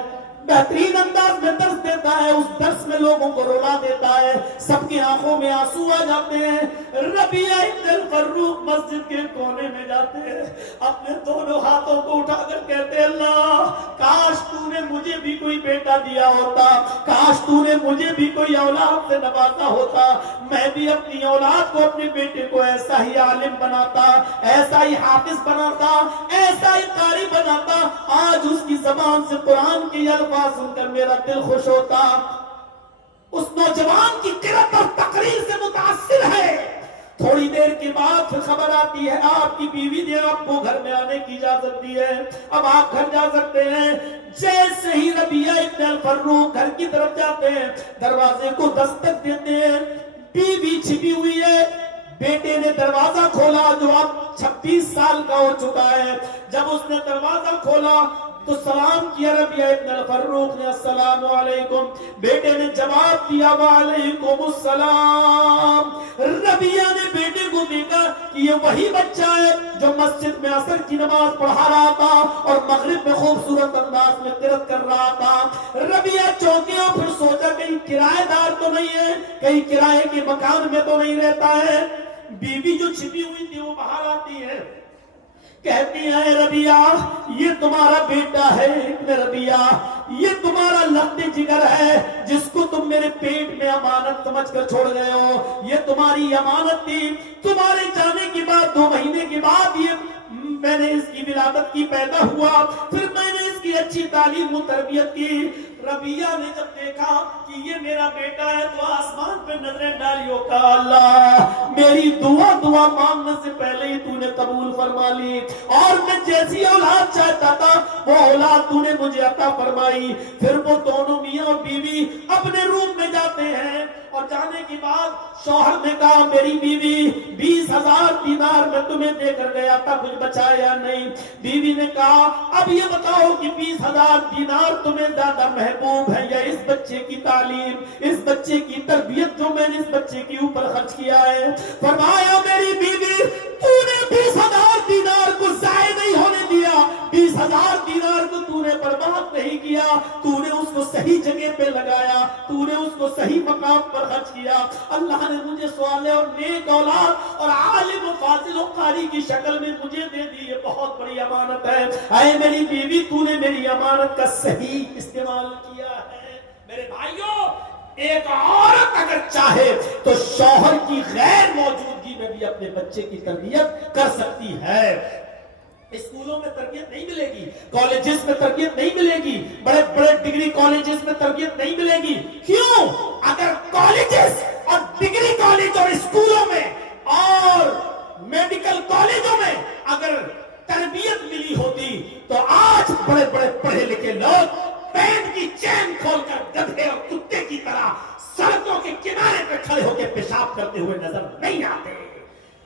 اس درس میں لوگوں کو رولا دیتا ہے، سب کی آنکھوں میں آنسو آ جاتے ہیں. ربیعہ ابن الفروق مسجد کے کونے میں جاتے ہیں, اپنے دونوں ہاتھوں کو اٹھا کر کہتے ہیں اللہ کاش تو نے مجھے بھی کوئی بیٹا دیا ہوتا, کاش تو نے مجھے بھی کوئی اولاد سے نوازا ہوتا, میں بھی اپنی اولاد کو, اپنے بیٹے کو ایسا ہی عالم بناتا, ایسا ہی حافظ بناتا, ایسا ہی قاری بناتا. آج اس کی زبان سے قرآن کے یہ الفاظ سن کر میرا دل خوش ہوتا. اس نوجوان کی قرت اور تقریر سے متاثر ہے. تھوڑی دیر کے بعد پھر خبر آتی ہے آپ کی بیوی نے آپ کو گھر میں آنے کی اجازت دی ہے, اب آپ گھر جا سکتے ہیں. جیسے ہی ربیعہ ابن الفروق گھر کی طرف جاتے ہیں, دروازے کو دستک دیتے ہیں, بیوی چھپی ہوئی ہے. بیٹے نے دروازہ کھولا جو اب 26 سال کا ہو چکا ہے. جب اس نے دروازہ کھولا تو سلام کیا ربیعہ ابن الفروق نے, السلام علیکم. بیٹے نے جواب دیا وعلیکم السلام. ربیعہ نے بیٹے کو دیکھا کہ یہ وہی بچہ ہے جو مسجد میں عصر کی نماز پڑھا رہا تھا اور مغرب میں خوبصورت انداز میں قرات کر رہا تھا. ربیعہ چونکے اور پھر سوچا کہیں کرایہ دار تو نہیں ہے, کہیں کرائے کے مکان میں تو نہیں رہتا ہے. بیوی جو چھپی ہوئی تھی وہ باہر آتی ہے, کہتی ہے ربیعہ یہ تمہارا بیٹا ہے ابن ربیعہ, یہ تمہارا لخت جگر ہے جس کو تم میرے پیٹ میں امانت سمجھ کر چھوڑ گئے ہو. یہ تمہاری امانت تھی. تمہارے جانے کے بعد 2 مہینے کے بعد یہ میں نے اس کی ولادت کی, پیدا ہوا, پھر میں نے اس کی اچھی تعلیم و تربیت کی. ربیعہ نے جب دیکھا کہ یہ میرا بیٹا ہے تو آسمان پہ نظریں ڈالی, کہا اللہ میری دعا مانگنے سے پہلے ہی تو نے قبول فرما لی, اور میں جیسی اولاد چاہتا تھا وہ اولاد تو نے مجھے عطا فرمائی. پھر وہ دونوں میاں اور بیوی اپنے روم میں جاتے ہیں, اور جانے کے بعد شوہر نے کہا میری بیوی 20,000 دینار میں تمہیں دے کر گیا تھا, کچھ بچا یا نہیں. بیوی نے کہا اب یہ بتاؤ کہ 20,000 دینار تمہیں زیادہ محبوب ہے یا اس بچے کی تعلیم, اس بچے کی تربیت جو میں نے اس بچے کے اوپر خرچ کیا ہے. فرمایا میری بیوی تو نے 20,000 دینار کو ضائع نہیں ہونے دیا, 20,000 دینار کو تو نے برباد نہیں کیا, تو نے اس کو صحیح جگہ پہ لگایا, تو نے اس کو صحیح مقام پر خرچ کیا. اللہ نے مجھے صالح اور نیک اولاد اور عالم و فاضل و قاری کی شکل میں مجھے دے دی, یہ بہت بڑی امانت ہے. اے میری بیوی تو نے میری امانت کا صحیح استعمال کیا ہے. میرے بھائیوں ایک عورت اگر چاہے تو شوہر کی غیر موجودگی میں بھی اپنے بچے کی تربیت کر سکتی ہے. اسکولوں میں تربیت نہیں ملے گی, کالجز میں تربیت نہیں ملے گی, بڑے بڑے ڈگری کالجز میں تربیت نہیں ملے گی. کیوں؟ اگر کالجز اور ڈگری کالج اور اسکولوں میں اور میڈیکل کالجوں میں اگر تربیت ملی ہوتی تو آج بڑے بڑے پڑھے لکھے لوگ پینٹ کی چین کھول کر گدھے اور کتے کی طرح سڑکوں کے کنارے پہ کھڑے ہو کے پیشاب کرتے ہوئے نظر نہیں آتے.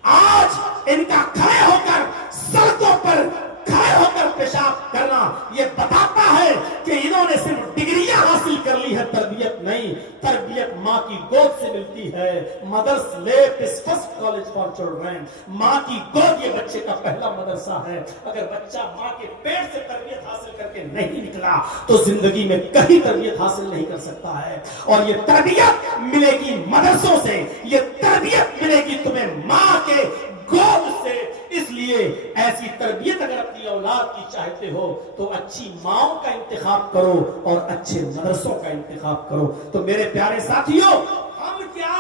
آج ان کا کھڑے ہو کر سڑکوں پر کھڑے ہو کر پیشاب کرنا یہ بتاتا ہے کہ انہوں نے صرف ڈگریاں حاصل کر لی ہے, تربیت نہیں. تربیت ماں کی گود سے ملتی ہے. مدرس لیپ از فرسٹ کالج فار چلڈرن. ماں کی گود یہ بچے کا پہلا مدرسہ ہے. اگر بچہ ماں کے پیٹ سے تربیت حاصل کر کے نہیں نکلا تو زندگی میں کہیں تربیت حاصل نہیں کر سکتا ہے. اور یہ تربیت ملے گی مدرسوں سے, یہ تربیت ملے گی تمہیں ماں کے گود سے. اس لیے ایسی تربیت اگر اپنی اولاد کی چاہتے ہو تو اچھی ماؤں کا انتخاب کرو اور اچھے مدرسوں کا انتخاب کرو. تو میرے پیارے ساتھیوں ہم کیا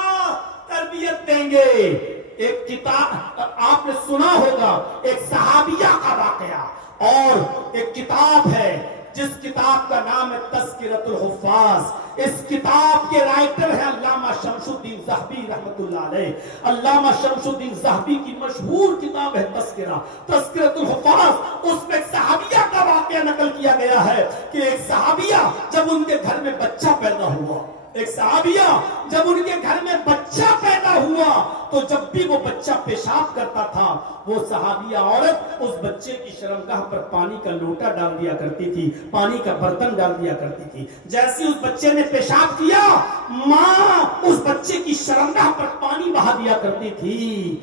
تربیت دیں گے؟ ایک کتاب آپ نے سنا ہوگا, ایک صحابیہ کا واقعہ, اور ایک کتاب ہے جس کتاب کا نام ہے تذکرۃ الحفاظ. اس کتاب کے رائٹر ہیں علامہ شمس الدین ذہبی رحمۃ اللہ علیہ. علامہ شمس الدین ذہبی کی مشہور کتاب ہے تذکرۃ الحفاظ. اس میں ایک صحابیہ کا واقعہ نقل کیا گیا ہے کہ ایک صحابیہ جب ان کے گھر میں بچہ پیدا ہوا, ایک صحابیہ جب ان کے گھر میں بچہ پیدا ہوا تو جب بھی وہ بچہ پیشاب کرتا تھا وہ صحابیہ عورت اس بچے کی شرمگاہ پر پانی کا لوٹا ڈال دیا کرتی تھی, پانی کا برتن ڈال دیا کرتی تھی. جیسے اس بچے نے پیشاب کیا ماں اس بچے کی شرمگاہ پر پانی بہا دیا کرتی تھی.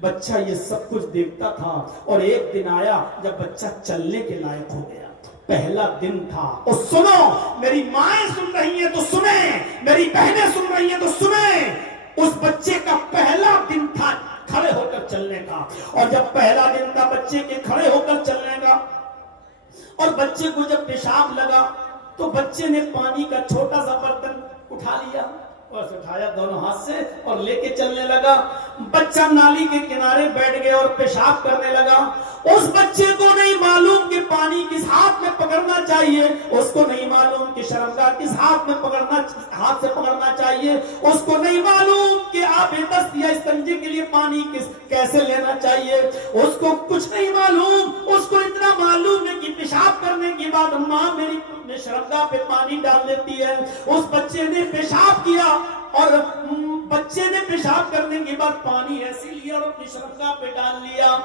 بچہ یہ سب کچھ دیکھتا تھا اور ایک دن آیا جب بچہ چلنے کے لائق ہو گیا. پہلا دن تھا. اور سنو, میری مائیں سن رہی ہیں تو سنیں, میری بہنیں سن رہی ہیں تو سنیں. اس بچے کا پہلا دن تھا کھڑے ہو کر چلنے کا، اور جب پہلا دن تھا بچے کے کھڑے ہو کر چلنے کا، اور بچے کو جب پیشاب لگا تو بچے نے پانی کا چھوٹا سا برتن اٹھا لیا اور اٹھایا دونوں ہاتھ سے اور لے کے چلنے لگا۔ بچہ نالی کے کنارے بیٹھ گیا اور پیشاب کرنے لگا۔ اس بچے کو نہیں معلوم کہ پانی کس ہاتھ میں پکڑنا چاہیے، اس کو نہیں معلوم کہ شرمگاہ کس ہاتھ سے پکڑنا چاہیے، اس کو نہیں معلوم کہ آب دست یا استنجے کے لیے پانی کیسے لینا چاہیے، اس کو کچھ نہیں معلوم۔ اس کو اتنا معلوم ہے کہ پیشاب کرنے کے بعد ماں میری شرمگاہ پہ پانی ڈال دیتی ہے۔ اس بچے نے پیشاب کیا اور بچے نے پیشاب کرنے کے بعد پانی ایسے لیا اور اپنی شرمگاہ پہ ڈال لیا۔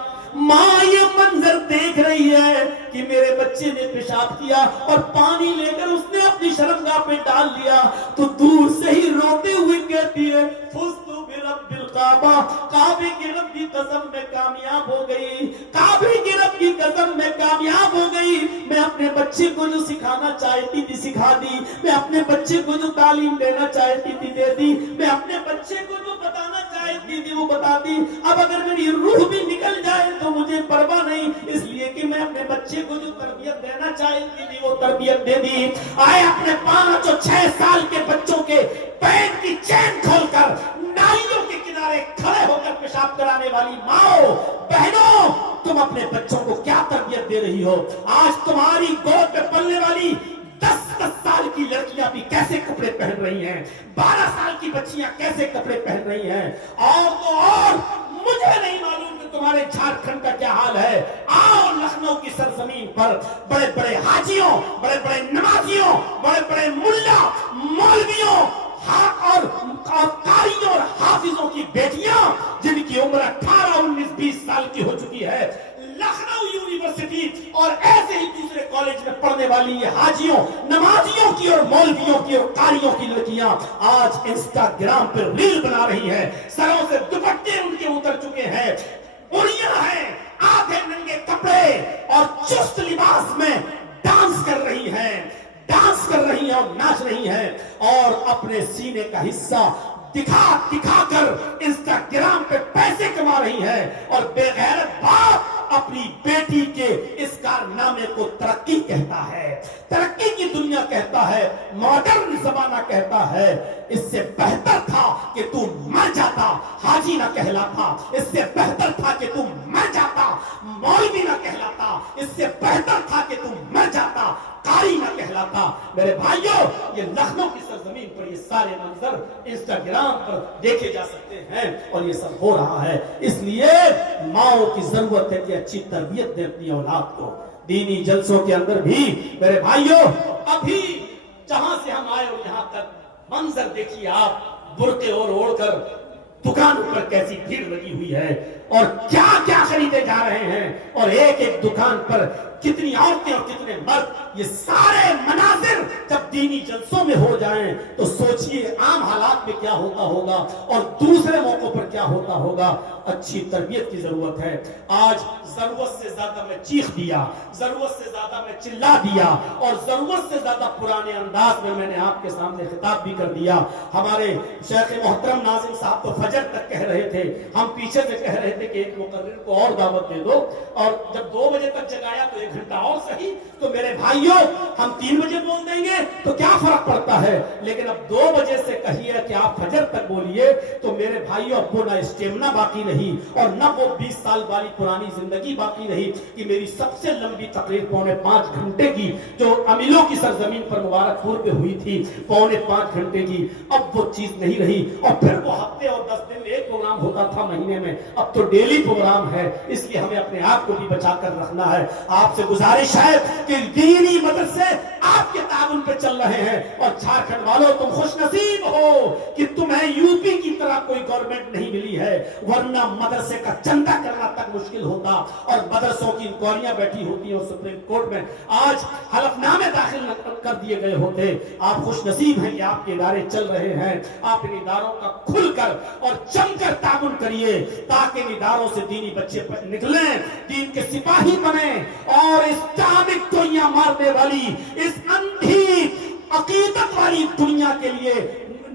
ماں یہ منظر دیکھ رہی ہے کہ میرے بچے نے پیشاب کیا اور پانی لے کر اس نے اپنی شرمگاہ پہ ڈال لیا، تو دور سے ہی روتے ہوئے کہتی ہے فزتو برب الکعبہ، کعبے کے رب کی قسم میں کامیاب ہو گئی، کعبے کے رب کی قسم میں کامیاب ہو گئی۔ میں اپنے بچے کو جو سکھانا چاہتی تھی سکھا دی، میں اپنے بچے کو جو تعلیم دینا چاہتی تھی دے دی، میں اپنے بچے کو جو بتانا چاہتی تھی وہ بتا دی۔ اب اگر میری روح بھی نکل جائے تو مجھے پرواہ نہیں، اس لیے کہ میں اپنے بچے کو جو تربیت دینا چاہتی تھی وہ تربیت دے دی۔ آئے اپنے 5 اور 6 سال کے بچوں کے پین کی چین کھول کر نالیوں کے کنارے کھڑے ہو کر پیشاب کرانے والی ماں بہنوں، تم اپنے بچوں کو کیا تربیت دے رہی ہو؟ آج تمہاری گود میں پلنے والی 10 سال کی لڑکیاں بھی کیسے کپڑے پہن رہی ہیں، 12 سال کی بچیاں کیسے کپڑے پہن رہی ہیں، اور تو اور مجھے نہیں معلوم کہ تمہارے جھارکھنڈ کا کیا حال ہے۔ آؤ لکھنؤ کی سرزمین پر بڑے بڑے حاجیوں، بڑے بڑے نمازیوں، بڑے بڑے ملا مولویوں اور قاریوں اور حافظوں کی بیٹیاں جن کی عمر 18 19 20 سال کی ہو چکی ہے، لکھنؤ یونیورسٹی اور ایسے ہی دوسرے کالج میں پڑھنے والی یہ حاجیوں، نمازیوں کی اور مولویوں کی اور قاریوں کی لڑکیاں آج انسٹاگرام پر ریل بنا رہی ہیں، سروں سے دوپٹے ان کے اتر چکے ہیں، اڑیاں ہیں، آدھے ننگے کپڑے اور چست لباس میں ڈانس کر رہی ہیں، ڈانس کر رہی ہیں اور ناچ رہی ہیں، اور اپنے سینے کا حصہ دکھا کر انسٹاگرام پہ پیسے کما رہی ہے، اور بے غیرت باپ اپنی بیٹی کے اس کارنامے کو ترقی کہتا ہے، ترقی کی دنیا کہتا ہے، ماڈرن زمانہ کہتا ہے۔ اس سے بہتر تھا کہ تو مر جاتا، حاجی نہ کہلاتا، اس سے بہتر تھا کہ تو مر جاتا، مولوی نہ کہلاتا، اس سے بہتر تھا کہ تو مر جاتا، قاری نہ کہلاتا۔ میرے بھائیوں، یہ لکھنؤ کی سرزمین پر یہ سارے منظر انسٹاگرام پر دیکھے جا سکتے ہیں، اور یہ سب ہو رہا ہے۔ اس لیے ماؤں کی ضرورت ہے کہ اچھی تربیت دے اپنی اولاد کو۔ دینی جلسوں کے اندر بھی میرے بھائیوں، ابھی جہاں سے ہم آئے اور یہاں تک منظر دیکھیے آپ، برقعے اور اوڑھ کر دکانوں پر کیسی بھیڑ لگی ہوئی ہے، اور کیا کیا خریدے جا رہے ہیں، اور ایک ایک دکان پر کتنی عورتیں اور کتنے مرد۔ یہ سارے مناظر جب دینی جلسوں میں ہو جائیں تو سوچئے عام حالات میں کیا ہوتا ہوگا اور دوسرے موقعوں پر کیا ہوتا ہوگا۔ اچھی تربیت کی ضرورت ہے۔ آج ضرورت سے زیادہ میں چیخ دیا، ضرورت سے زیادہ میں چلا دیا، اور ضرورت سے زیادہ پرانے انداز میں نے آپ کے سامنے خطاب بھی کر دیا۔ ہمارے شیخ محترم ناظم صاحب تو فجر تک کہہ رہے تھے، ہم پیچھے سے کہہ رہے تھے کہ ایک مقرر کو اور دعوت دے دو، اور جب 2 بجے تک جگایا تو 1 گھنٹہ اور صحیح۔ تو میرے بھائیوں، ہم 3 بجے بول دیں گے تو کیا فرق پڑتا ہے، لیکن اب 2 بجے سے کہیے کہ آپ فجر تک بولیے، تو میرے بھائیوں اب وہ نہ اسٹیمنا باقی نہیں اور نہ وہ 20 سال والی پرانی زندگی باقی رہی کہ میری سب سے لمبی تقریر 4.5 گھنٹے کی جو امیلوں کی سرزمین پر مبارک پور پہ ہوئی تھی 4.5 گھنٹے کی، اب وہ چیز نہیں رہی۔ اور پھر وہ ہفتے اور 10 دن میں ایک پروگرام ہوتا تھا مہینے میں، اب تو ڈیلی پروگرام ہے۔ اس لیے ہمیں اپنے آپ کو بھی بچا کر رکھنا ہے۔ آپ سے گزارش ہے کہ دینی مدرسے آپ کے تعاون پہ چل رہے ہیں، اور جھارکھنڈ والوں تم خوش نصیب ہو کہ تمہیں یو پی کی طرح کوئی گورنمنٹ نہیں ملی ہے، ورنہ مدرسے کا چندہ کرنا تک مشکل ہوتا، اور مدرسوں کی انکوائریاں بیٹھی ہوتی اور سپریم کورٹ میں آج حلف نامے داخل کر دیے گئے ہوتے۔ آپ خوش نصیب ہیں کہ آپ کے ادارے چل رہے ہیں۔ آپ ان اداروں کا کھل کر اور جم کر تعاون کریے تاکہ ان اداروں سے دینی بچے نکلیں، دین کے سپاہی بنیں، اور اس اسلامک گولیاں مارنے والی، اس اندھی عقیدت والی دنیا کے لیے